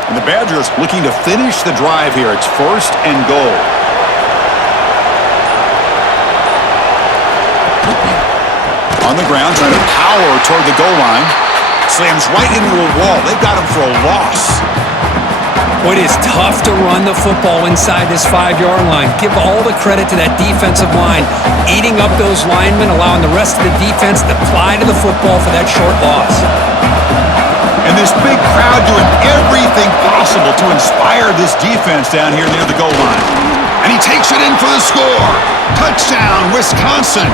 And the Badgers looking to finish the drive here. It's 1st and goal. On the ground, trying to power toward the goal line. Slams right into a wall. They've got him for a loss. It is tough to run the football inside this 5-yard line. Give all the credit to that defensive line, eating up those linemen, allowing the rest of the defense to fly to the football for that short loss. And this big crowd doing everything possible to inspire this defense down here near the goal line. And he takes it in for the score. Touchdown, Wisconsin.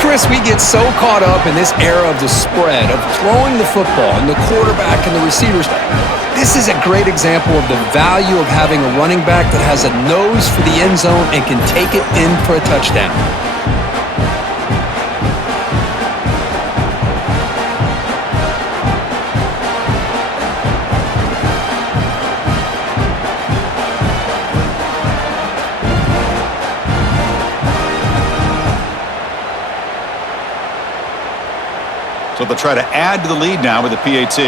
Chris, we get so caught up in this era of the spread, of throwing the football and the quarterback and the receivers. This is a great example of the value of having a running back that has a nose for the end zone and can take it in for a touchdown. So they'll try to add to the lead now with the PAT.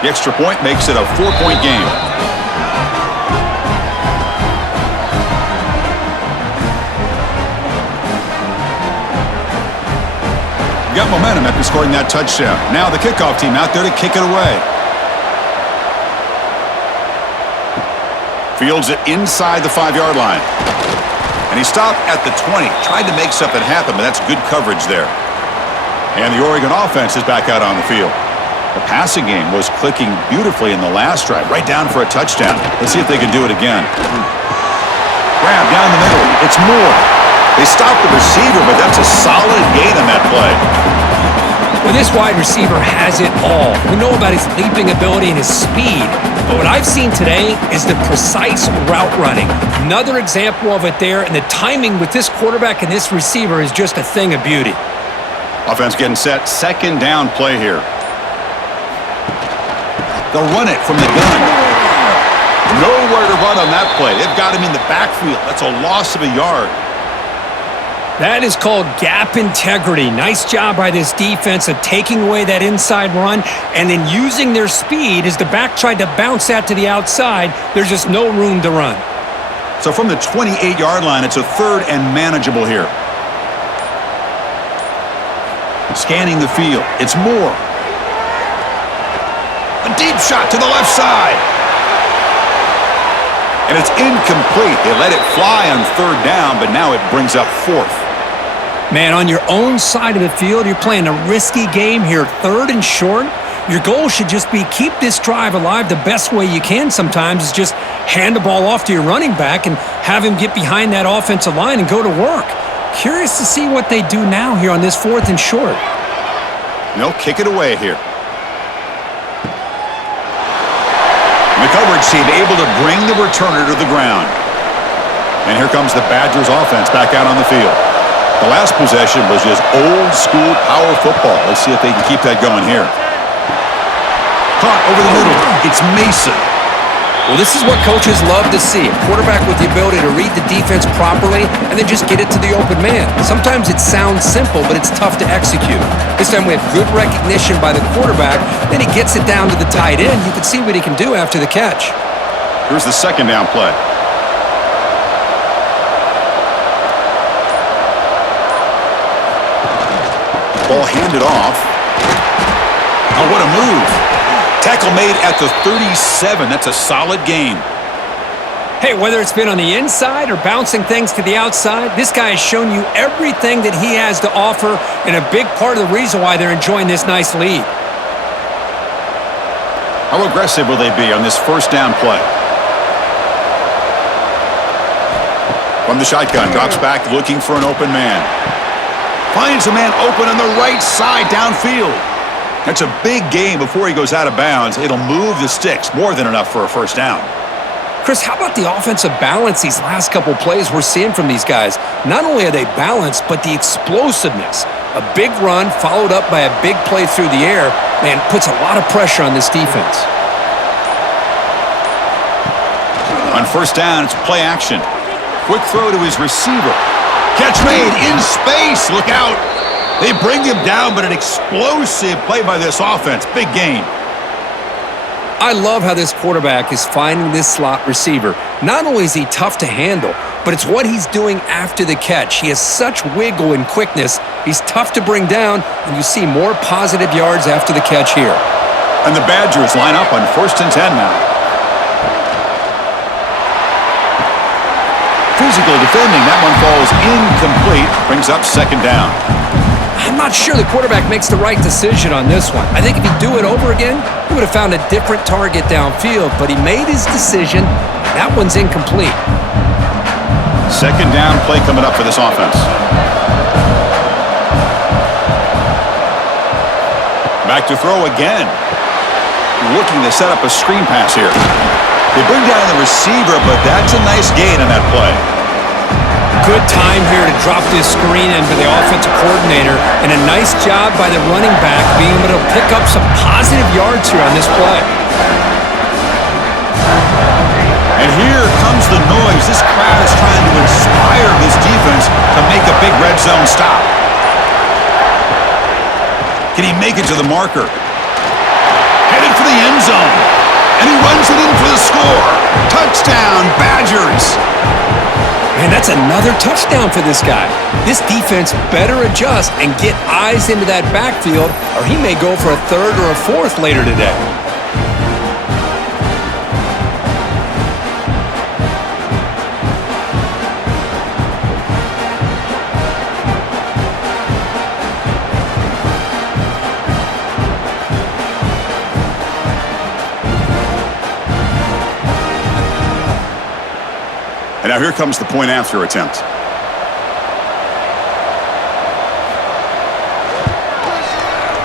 The extra point makes it a 4-point game. Got momentum after scoring that touchdown. Now the kickoff team out there to kick it away. Fields it inside the 5-yard line. And he stopped at the 20. Tried to make something happen, but that's good coverage there. And the Oregon offense is back out on the field. The passing game was clicking beautifully in the last drive, right down for a touchdown. Let's see if they can do it again. Grab down the middle. It's Moore. They stopped the receiver, but that's a solid gain on that play. Well, this wide receiver has it all. We know about his leaping ability and his speed, but what I've seen today is the precise route running. Another example of it there, and the timing with this quarterback and this receiver is just a thing of beauty. Offense getting set. 2nd down play here. They'll run it from the gun. Nowhere to run on that play. They've got him in the backfield. That's a loss of a yard. That is called gap integrity. Nice job by this defense of taking away that inside run and then using their speed as the back tried to bounce that to the outside. There's just no room to run. So from the 28-yard line, it's a 3rd and manageable here. Scanning the field. It's Moore. A deep shot to the left side. And it's incomplete. They let it fly on 3rd down, but now it brings up 4th. Man, on your own side of the field, you're playing a risky game here. 3rd and short. Your goal should just be keep this drive alive the best way you can sometimes is just hand the ball off to your running back and have him get behind that offensive line and go to work. Curious to see what they do now here on this 4th and short. They'll kick it away here. The coverage team able to bring the returner to the ground. And here comes the Badgers offense back out on the field. The last possession was just old school power football. Let's see if they can keep that going here. Caught over the middle. It's Mason. Well, this is what coaches love to see. A quarterback with the ability to read the defense properly and then just get it to the open man. Sometimes it sounds simple, but it's tough to execute. This time we have good recognition by the quarterback. Then he gets it down to the tight end. You can see what he can do after the catch. Here's the second down play. Ball handed off. Oh, what a move. Tackle made at the 37. That's a solid gain. Hey, whether it's been on the inside or bouncing things to the outside, this guy has shown you everything that he has to offer and a big part of the reason why they're enjoying this nice lead. How aggressive will they be on this first down play? From the shotgun, drops back looking for an open man. Finds a man open on the right side downfield. That's a big gain before he goes out of bounds. It'll move the sticks, more than enough for a first down. Chris, how about the offensive balance these last couple plays we're seeing from these guys? Not only are they balanced, but the explosiveness. A big run followed up by a big play through the air, man, puts a lot of pressure on this defense. On first down, it's play action. Quick throw to his receiver. Catch made in space. Look out. They bring him down, but an explosive play by this offense. Big gain. I love how this quarterback is finding this slot receiver. Not only is he tough to handle, but it's what he's doing after the catch. He has such wiggle and quickness. He's tough to bring down, and you see more positive yards after the catch here. And the Badgers line up on 1st and 10 now. Physical defending. That one falls incomplete. Brings up second down. I'm not sure the quarterback makes the right decision on this one. I think if he'd do it over again, he would have found a different target downfield, but he made his decision. That one's incomplete. Second down play coming up for this offense. Back to throw again. Looking to set up a screen pass here. They bring down the receiver, but that's a nice gain on that play. Good time here to drop this screen in for the offensive coordinator, and a nice job by the running back being able to pick up some positive yards here on this play. And here comes the noise. This crowd is trying to inspire this defense to make a big red zone stop. Can he make it to the marker? Headed for the end zone. And he runs it in for the score. Touchdown, Badgers. Man, that's another touchdown for this guy. This defense better adjust and get eyes into that backfield, or he may go for a third or a fourth later today. And now here comes the point after attempt.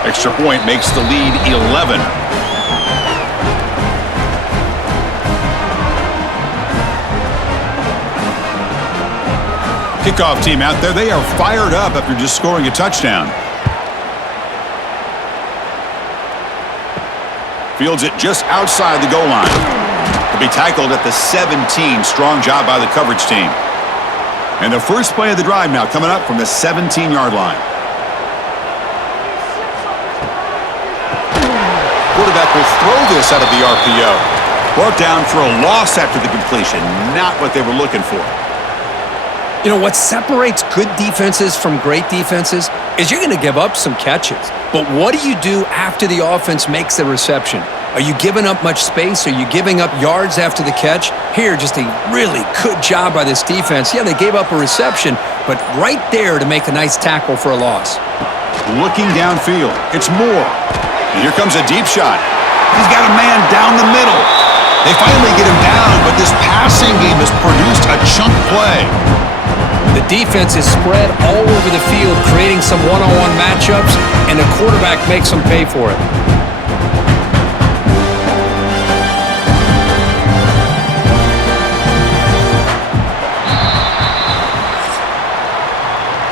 Extra point makes the lead 11. Kickoff team out there, they are fired up after just scoring a touchdown. Fields it just outside the goal line. To be tackled at the 17. Strong job by the coverage team. And the first play of the drive now coming up from the 17-yard line. Quarterback will throw this out of the RPO. Brought down for a loss after the completion. Not what they were looking for. You know, what separates good defenses from great defenses is you're going to give up some catches. But what do you do after the offense makes the reception? Are you giving up much space? Are you giving up yards after the catch? Here, just a really good job by this defense. Yeah, they gave up a reception, but right there to make a nice tackle for a loss. Looking downfield. It's Moore. And here comes a deep shot. He's got a man down the middle. They finally get him down, but this passing game has produced a chunk play. The defense is spread all over the field, creating some one-on-one matchups, and the quarterback makes them pay for it.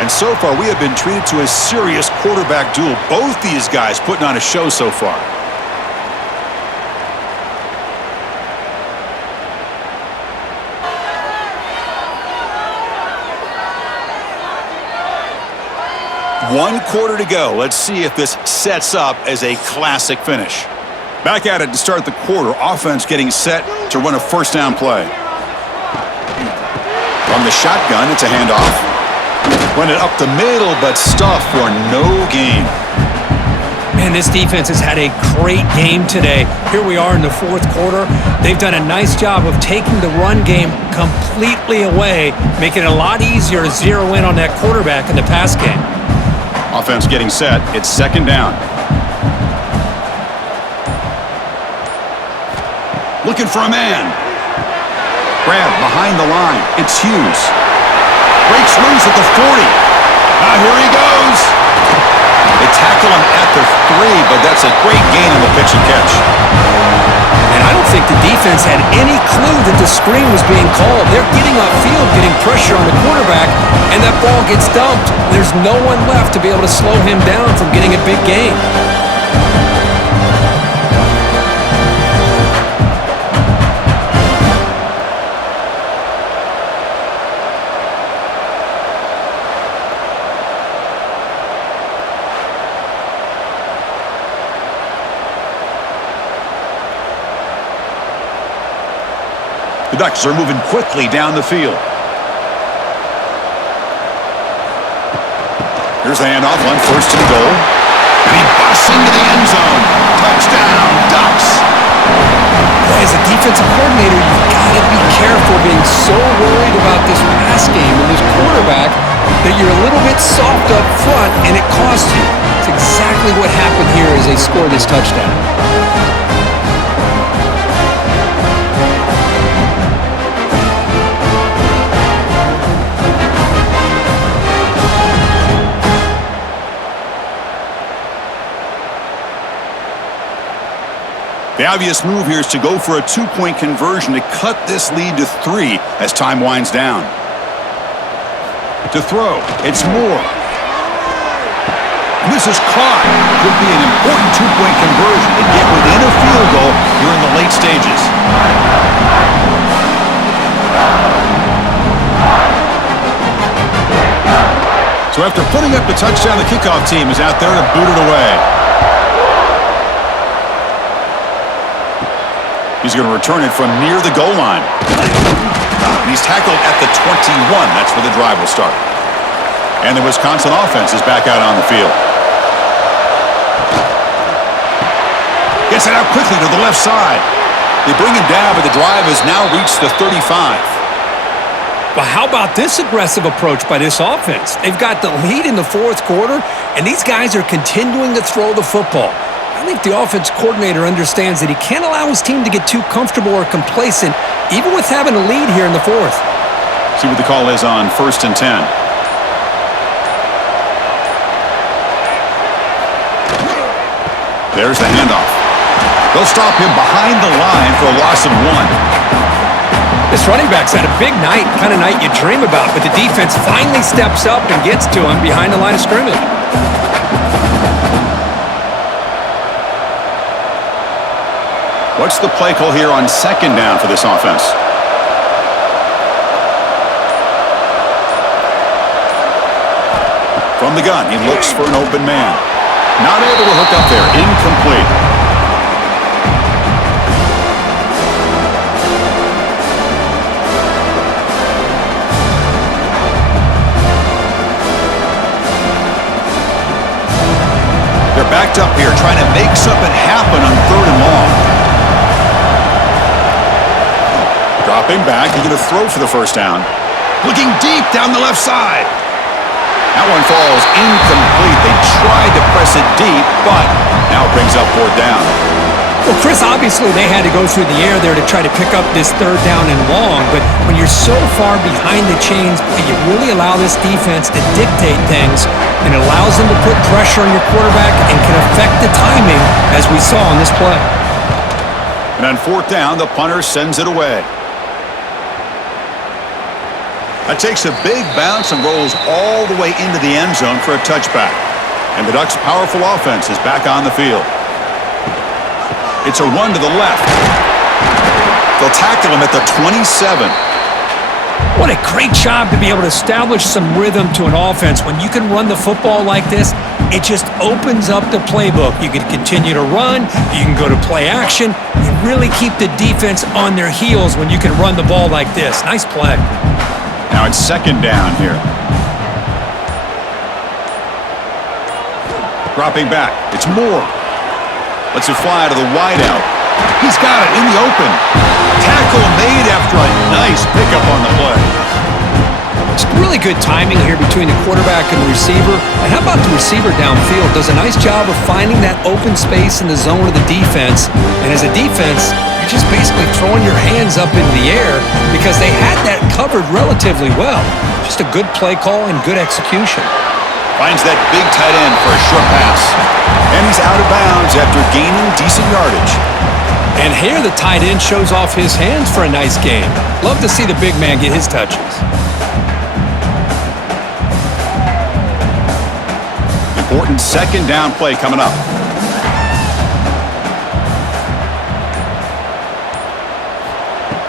And so far, we have been treated to a serious quarterback duel. Both these guys putting on a show so far. One quarter to go. Let's see if this sets up as a classic finish. Back at it to start the quarter. Offense getting set to run a first down play. From the shotgun, it's a handoff. Run it up the middle, but stuffed for no gain. Man, this defense has had a great game today. Here we are in the fourth quarter. They've done a nice job of taking the run game completely away, making it a lot easier to zero in on that quarterback in the pass game. Offense getting set. It's second down. Looking for a man. Grab behind the line. It's Hughes. Breaks loose at the 40. Now here he goes. They tackle him at the 3, but that's a great gain on the pitch and catch. And I don't think the defense had any clue that the screen was being called. They're getting upfield, getting pressure on the quarterback, and that ball gets dumped. There's no one left to be able to slow him down from getting a big gain. The Ducks are moving quickly down the field. Here's the handoff on first and goal. And he busts into the end zone. Touchdown, Ducks! As a defensive coordinator, you've got to be careful being so worried about this pass game and this quarterback that you're a little bit soft up front and it costs you. It's exactly what happened here as they scored this touchdown. The obvious move here is to go for a 2-point conversion to cut this lead to 3 as time winds down. To throw, it's Moore. And this is caught. Could be an important 2-point conversion to get within a field goal here in the late stages. So after putting up the touchdown, the kickoff team is out there to boot it away. He's going to return it from near the goal line. And he's tackled at the 21. That's where the drive will start. And the Wisconsin offense is back out on the field. Gets it out quickly to the left side. They bring him down, but the drive has now reached the 35. But how about this aggressive approach by this offense? They've got the lead in the fourth quarter, and these guys are continuing to throw the football. I think the offense coordinator understands that he can't allow his team to get too comfortable or complacent, even with having a lead here in the fourth. See what the call is on first and 10. There's the handoff. They'll stop him behind the line for a loss of 1. This running back's had a big night, kind of night you dream about, but the defense finally steps up and gets to him behind the line of scrimmage. What's the play call here on second down for this offense? From the gun, he looks for an open man. Not able to hook up there. Incomplete. They're backed up here trying to make something happen on third and long. Dropping back, he's going to throw for the first down. Looking deep down the left side. That one falls incomplete. They tried to press it deep, but now it brings up fourth down. Well, Chris, obviously they had to go through the air there to try to pick up this third down and long, but when you're so far behind the chains, you really allow this defense to dictate things, and it allows them to put pressure on your quarterback and can affect the timing, as we saw on this play. And on fourth down, the punter sends it away. That takes a big bounce and rolls all the way into the end zone for a touchback. And the Ducks' powerful offense is back on the field. It's a run to the left. They'll tackle him at the 27. What a great job to be able to establish some rhythm to an offense. When you can run the football like this, it just opens up the playbook. You can continue to run. You can go to play action. You really keep the defense on their heels when you can run the ball like this. Nice play. Now it's second down here. Dropping back. It's Moore. Lets it fly to the wideout. He's got it in the open. Tackle made after a nice pickup on the play. It's really good timing here between the quarterback and the receiver. And how about the receiver downfield? Does a nice job of finding that open space in the zone of the defense. And as a defense, you're just basically throwing your hands up in the air because they had that covered relatively well. Just a good play call and good execution. Finds that big tight end for a short pass. And he's out of bounds after gaining decent yardage. And here the tight end shows off his hands for a nice game. Love to see the big man get his touches. Important second down play coming up.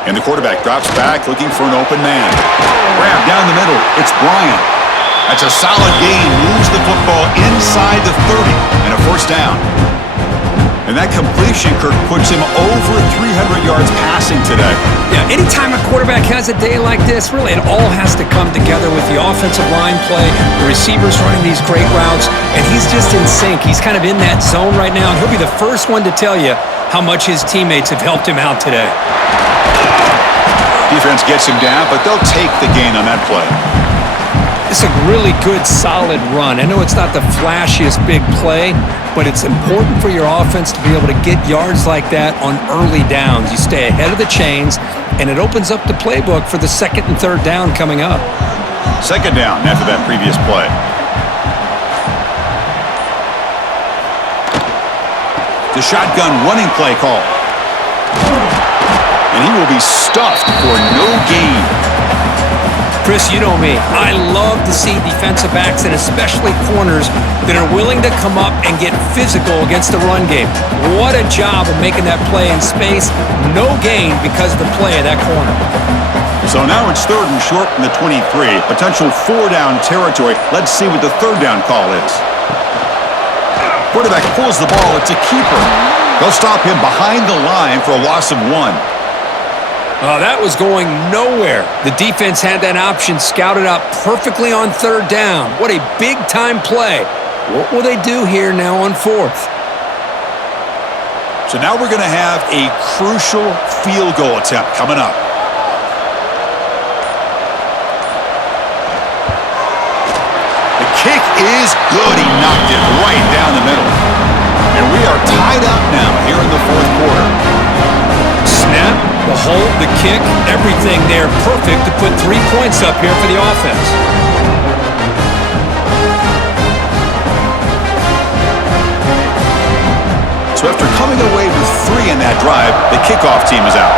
And the quarterback drops back looking for an open man. Grab down the middle. It's Bryant. That's a solid gain. Moves the football inside the 30 and a first down. And that completion, Kirk, puts him over 300 yards passing today. Yeah, anytime a quarterback has a day like this, really it all has to come together with the offensive line play, the receivers running these great routes, and he's just in sync. He's kind of in that zone right now, and he'll be the first one to tell you how much his teammates have helped him out today. Defense gets him down, but they'll take the gain on that play. It's a really good, solid run. I know it's not the flashiest big play, but it's important for your offense to be able to get yards like that on early downs. You stay ahead of the chains, and it opens up the playbook for the second and third down coming up. Second down after that previous play. The shotgun running play call. And he will be stuffed for no gain. Chris, you know me. I love to see defensive backs and especially corners that are willing to come up and get physical against the run game. What a job of making that play in space. No gain because of the play of that corner. So now it's third and short from the 23. Potential four-down territory. Let's see what the third down call is. Quarterback pulls the ball. It's a keeper. They'll stop him behind the line for a loss of 1. Oh, that was going nowhere. The defense had that option scouted out perfectly on third down. What a big-time play. What will they do here now on fourth? So now we're going to have a crucial field goal attempt coming up. The kick is good. He knocked it right down the middle. And we are tied up now here in the fourth quarter. Snap, the hold, the kick, everything there perfect to put 3 points up here for the offense. So after coming away with 3 in that drive, the kickoff team is out.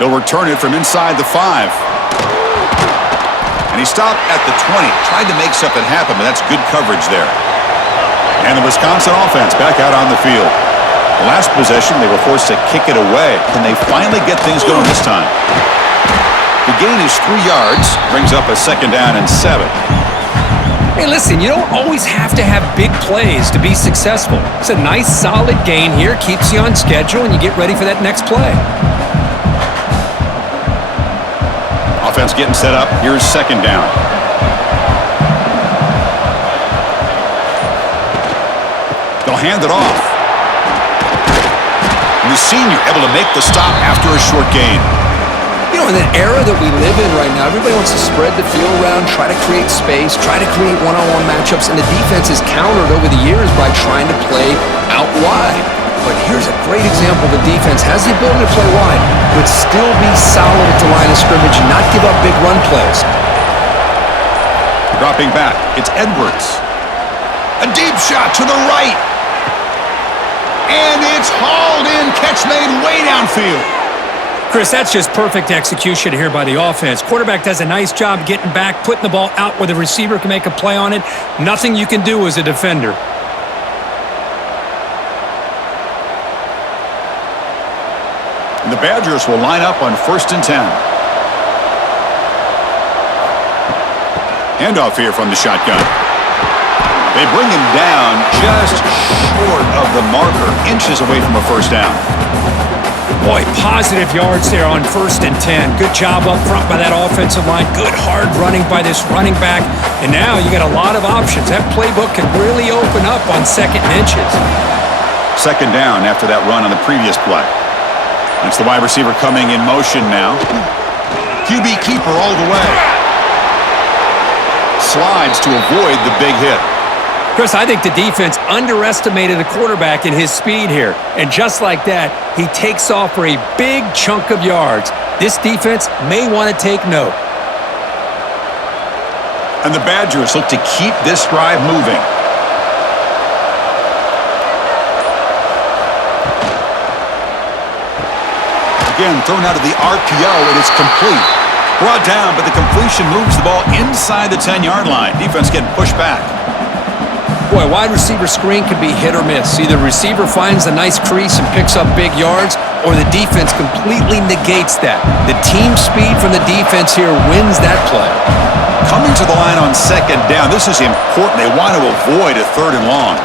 They'll return it from inside the 5. And he stopped at the 20. Tried to make something happen, but that's good coverage there. And the Wisconsin offense back out on the field. The last possession, they were forced to kick it away. Can they finally get things going this time? The gain is 3 yards, brings up a second down and 7. Hey, listen, you don't always have to have big plays to be successful. It's a nice, solid gain here, keeps you on schedule, and you get ready for that next play. Offense getting set up. Here's second down. They'll hand it off. And the senior able to make the stop after a short gain. You know, in that era that we live in right now, everybody wants to spread the field around, try to create space, try to create one-on-one matchups, and the defense is countered over the years by trying to play out wide. But here's a great example. The defense has the ability to play wide, but still be solid at the line of scrimmage and not give up big run plays. Dropping back, it's Edwards. A deep shot to the right. And it's hauled in, catch made way downfield. Chris, that's just perfect execution here by the offense. Quarterback does a nice job getting back, putting the ball out where the receiver can make a play on it. Nothing you can do as a defender. And the Badgers will line up on 1st and 10. Handoff here from the shotgun. They bring him down just short of the marker, inches away from a first down. Boy, positive yards there on 1st and 10. Good job up front by that offensive line. Good hard running by this running back. And now you got a lot of options. That playbook can really open up on 2nd and inches. 2nd down after that run on the previous play. That's the wide receiver coming in motion now. QB keeper all the way. Slides to avoid the big hit. Chris, I think the defense underestimated the quarterback in his speed here. And just like that, he takes off for a big chunk of yards. This defense may want to take note. And the Badgers look to keep this drive moving. Again, thrown out of the RPO, and it's complete. Brought down, but the completion moves the ball inside the 10-yard line. Defense getting pushed back. Boy, wide receiver screen can be hit or miss. Either receiver finds a nice crease and picks up big yards, or the defense completely negates that. The team speed from the defense here wins that play. Coming to the line on 2nd down, this is important. They want to avoid a 3rd and long.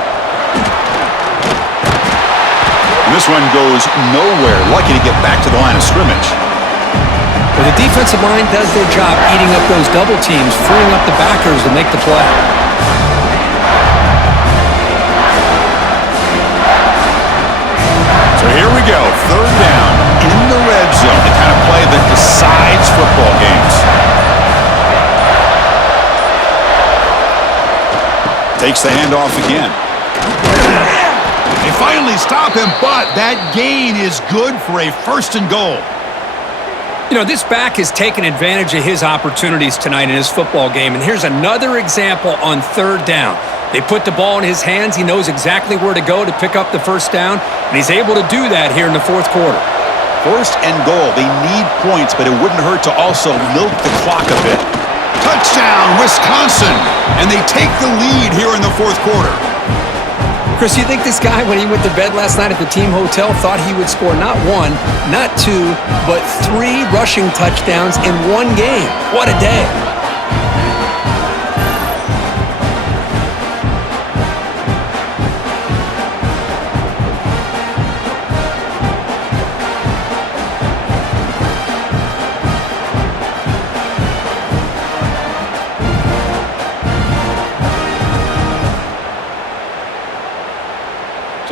And this one goes nowhere. Lucky to get back to the line of scrimmage. Well, the defensive line does their job eating up those double teams, freeing up the backers to make the play. So here we go, 3rd down in the red zone, the kind of play that decides football games. Takes the handoff again. They finally stop him, but that gain is good for a 1st and goal. You know, this back has taken advantage of his opportunities tonight in his football game, and here's another example on 3rd down. They put the ball in his hands. He knows exactly where to go to pick up the 1st down, and he's able to do that here in the 4th quarter. 1st and goal. They need points, but it wouldn't hurt to also milk the clock a bit. Touchdown, Wisconsin! And they take the lead here in the 4th quarter. Chris, you think this guy, when he went to bed last night at the team hotel, thought he would score not 1, not 2, but 3 rushing touchdowns in 1 game? What a day.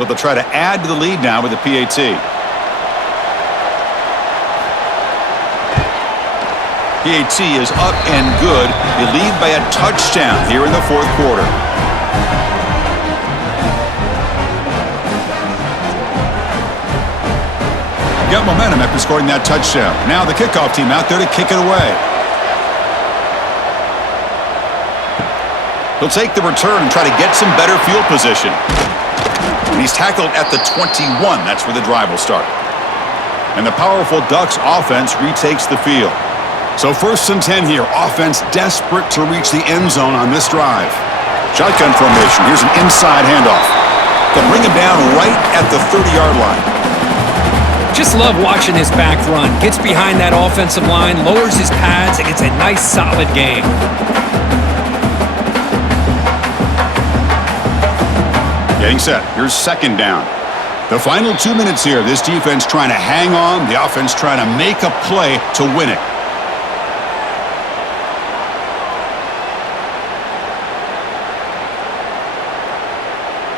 So they'll try to add to the lead now with the PAT. PAT is up and good. They lead by a touchdown here in the 4th quarter. Got momentum after scoring that touchdown. Now the kickoff team out there to kick it away. He'll take the return and try to get some better field position. And he's tackled at the 21. That's where the drive will start. And the powerful Ducks offense retakes the field. So 1st and 10 here. Offense desperate to reach the end zone on this drive. Shotgun formation. Here's an inside handoff. They'll bring him down right at the 30-yard line. Just love watching this back run. Gets behind that offensive line, lowers his pads, and gets a nice solid gain. Getting set. Here's 2nd down. The final 2 minutes here. This defense trying to hang on. The offense trying to make a play to win it.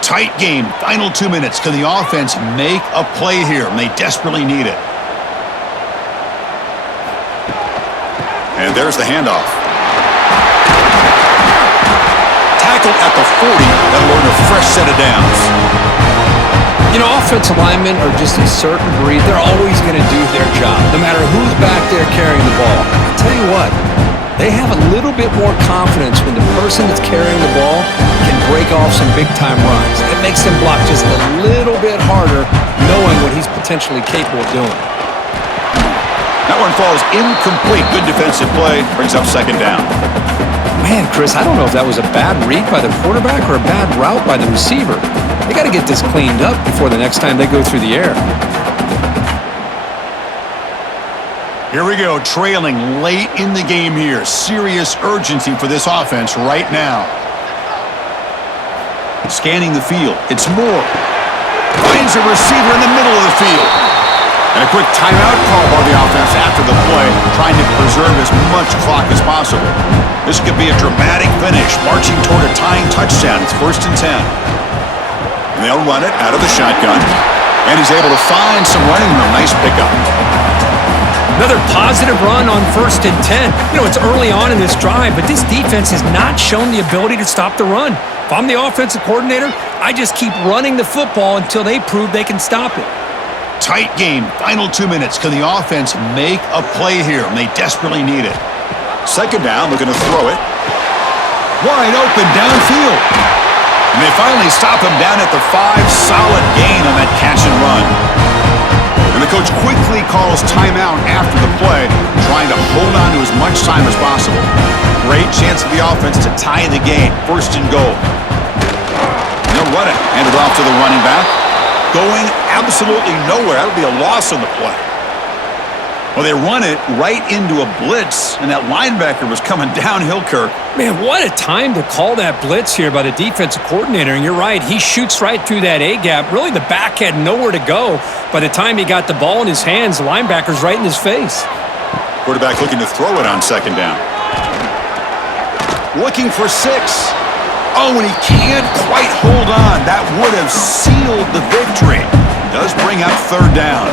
Tight game. Final 2 minutes. Can the offense make a play here? And they desperately need it. And there's the handoff. Tackled at the 40. That'll earn a fresh set of downs. You know, offensive linemen are just a certain breed. They're always going to do their job, no matter who's back there carrying the ball. I'll tell you what, they have a little bit more confidence when the person that's carrying the ball can break off some big-time runs. It makes them block just a little bit harder, knowing what he's potentially capable of doing. That one falls incomplete. Good defensive play. Brings up 2nd down. Man, Chris, I don't know if that was a bad read by the quarterback or a bad route by the receiver. They got to get this cleaned up before the next time they go through the air. Here we go, trailing late in the game here. Serious urgency for this offense right now. Scanning the field. It's Moore. Finds a receiver in the middle of the field. And a quick timeout call by the offense after the play, trying to preserve as much clock as possible. This could be a dramatic finish, marching toward a tying touchdown. It's 1st and 10. And they'll run it out of the shotgun. And he's able to find some running room. Nice pickup. Another positive run on 1st and 10. You know, it's early on in this drive, but this defense has not shown the ability to stop the run. If I'm the offensive coordinator, I just keep running the football until they prove they can stop it. Tight game, final 2 minutes. Can the offense make a play here? And they desperately need it. 2nd down, looking to throw it. Wide open downfield. And they finally stop him down at the 5. Solid gain on that catch and run. And the coach quickly calls timeout after the play, trying to hold on to as much time as possible. Great chance for the offense to tie the game. 1st and goal. And they'll run it. Hand it off to the running back. Going absolutely nowhere. That would be a loss on the play. Well, they run it right into a blitz, and that linebacker was coming downhill, Kirk. Man, what a time to call that blitz here by the defensive coordinator. And you're right, he shoots right through that A-gap. Really, the back had nowhere to go. By the time he got the ball in his hands, the linebacker's right in his face. Quarterback looking to throw it on 2nd down. Looking for 6. Oh, and he can't quite hold on. That would have sealed the victory. Does bring up 3rd down.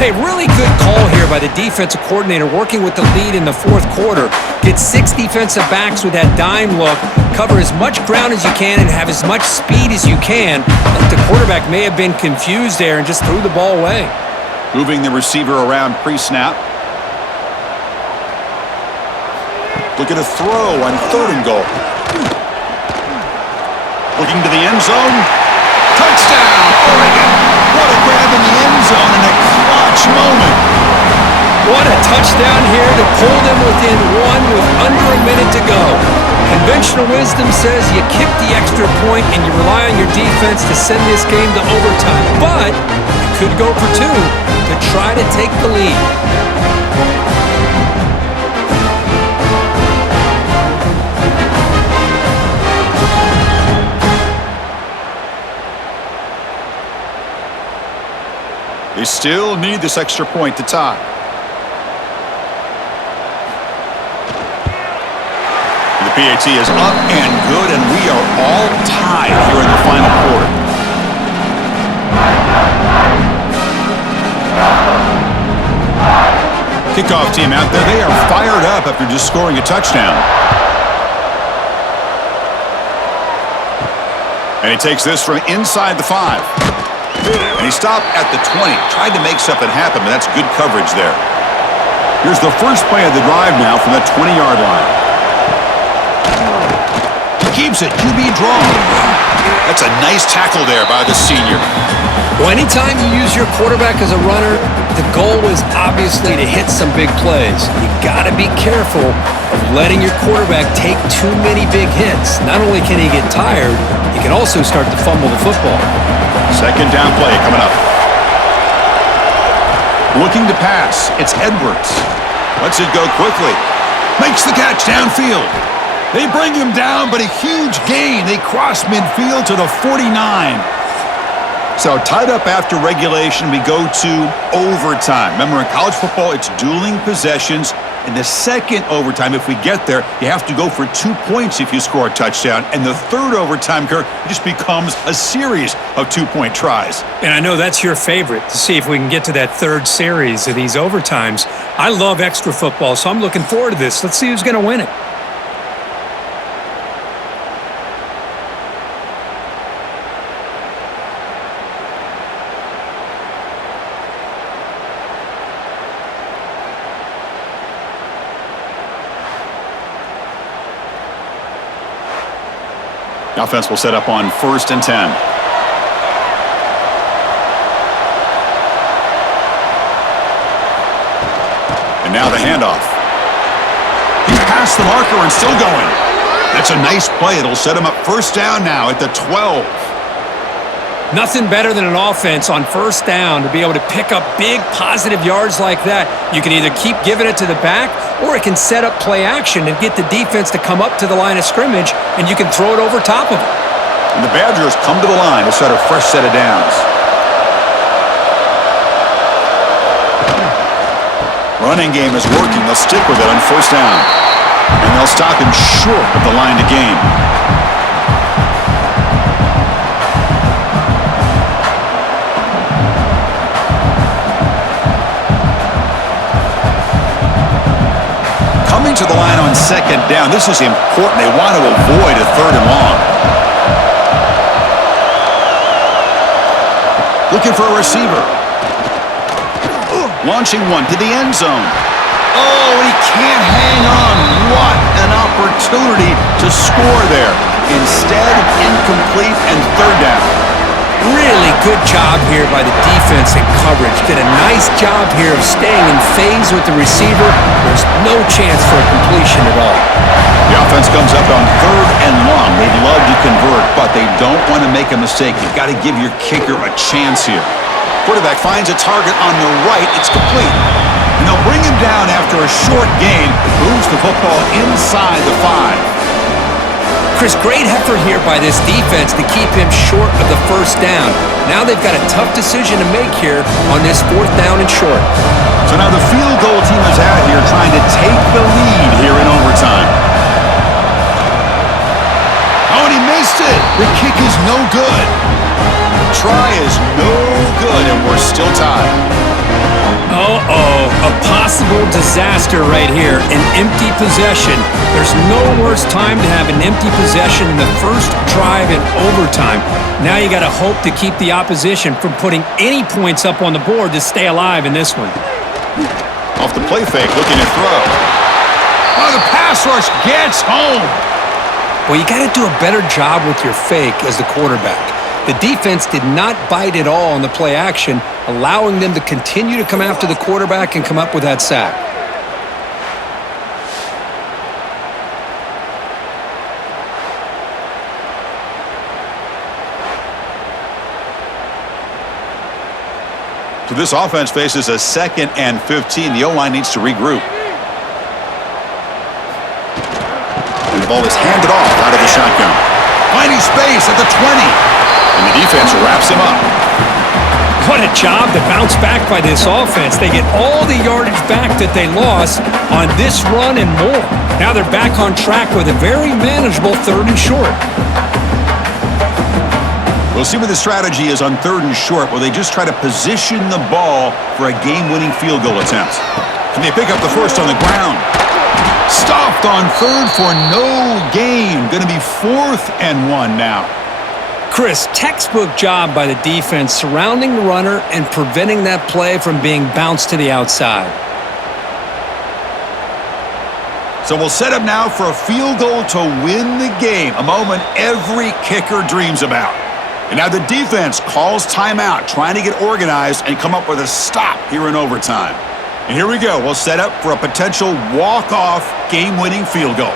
Hey, really good call here by the defensive coordinator working with the lead in the 4th quarter. Get 6 defensive backs with that dime look, cover as much ground as you can and have as much speed as you can. The quarterback may have been confused there and just threw the ball away. Moving the receiver around pre-snap. Looking to throw on 3rd and goal. Looking to the end zone. Touchdown, Oregon! What a grab in the end zone in a clutch moment. What a touchdown here to pull them within 1 with under a minute to go. Conventional wisdom says you kick the extra point and you rely on your defense to send this game to overtime. But you could go for 2 to try to take the lead. They still need this extra point to tie. The PAT is up and good, and we are all tied here in the final quarter. Kickoff team out there. They are fired up after just scoring a touchdown. And he takes this from inside the 5. And he stopped at the 20. Tried to make something happen, but that's good coverage there. Here's the first play of the drive now from that 20-yard line. He keeps it. QB draw. That's a nice tackle there by the senior. Well, anytime you use your quarterback as a runner, the goal is obviously to hit some big plays. You got to be careful of letting your quarterback take too many big hits. Not only can he get tired, he can also start to fumble the football. 2nd down play coming up. Looking to pass. It's Edwards. Lets it go quickly. Makes the catch downfield. They bring him down, but a huge gain. They cross midfield to the 49. So tied up after regulation, we go to overtime. Remember, in college football, it's dueling possessions. In the 2nd overtime, if we get there, you have to go for 2 points if you score a touchdown. And the 3rd overtime, Kirk, just becomes a series of 2-point tries. And I know that's your favorite, to see if we can get to that 3rd series of these overtimes. I love extra football, so I'm looking forward to this. Let's see who's going to win it. The offense will set up on 1st and 10. And now the handoff. He's past the marker and still going. That's a nice play. It'll set him up 1st down now at the 12. Nothing better than an offense on first down to be able to pick up big positive yards like that. You can either keep giving it to the back, or it can set up play action and get the defense to come up to the line of scrimmage, and you can throw it over top of it. And the Badgers come to the line to set a fresh set of downs. Running game is working. They'll stick with it on first down. And they'll stop him short of the line to gain. Coming to the line on second down. This is important. They want to avoid a third and long. Looking for a receiver. Launching one to the end zone. Oh, he can't hang on. What an opportunity to score there. Instead, incomplete and third down. Really good job here by the defense in coverage. Did a nice job here of staying in phase with the receiver. There's no chance for a completion at all. The offense comes up on third and long. They'd love to convert, but they don't want to make a mistake. You've got to give your kicker a chance here. Quarterback finds a target on the right. It's complete. And they'll bring him down after a short gain. Moves the football inside the 5. Chris, great effort here by this defense to keep him short of the first down. Now they've got a tough decision to make here on this fourth down and short. So now the field goal team is out here trying to take the lead here in overtime. Oh, and he missed it. The kick is no good. Try is no good, and we're still tied. Uh-oh, a possible disaster right here, an empty possession. There's no worse time to have an empty possession in the first drive in overtime. Now you got to hope to keep the opposition from putting any points up on the board to stay alive in this one. Off the play fake, looking to throw. Oh, the pass rush gets home. Well, you got to do a better job with your fake as the quarterback. The defense did not bite at all on the play action, allowing them to continue to come after the quarterback and come up with that sack. So this offense faces a 2nd and 15. The O-line needs to regroup. And the ball is handed off out of the shotgun. Finding space at the 20. And the defense wraps him up. What a job to bounce back by this offense. They get all the yardage back that they lost on this run and more. Now they're back on track with a very manageable third and short. We'll see what the strategy is on third and short, where they just try to position the ball for a game-winning field goal attempt. Can they pick up the first on the ground? Stopped on third for no gain. Going to be 4th and 1 now. Chris, textbook job by the defense surrounding the runner and preventing that play from being bounced to the outside. So we'll set up now for a field goal to win the game, a moment every kicker dreams about. And now the defense calls timeout, trying to get organized and come up with a stop here in overtime. And here we go. We'll set up for a potential walk-off game-winning field goal.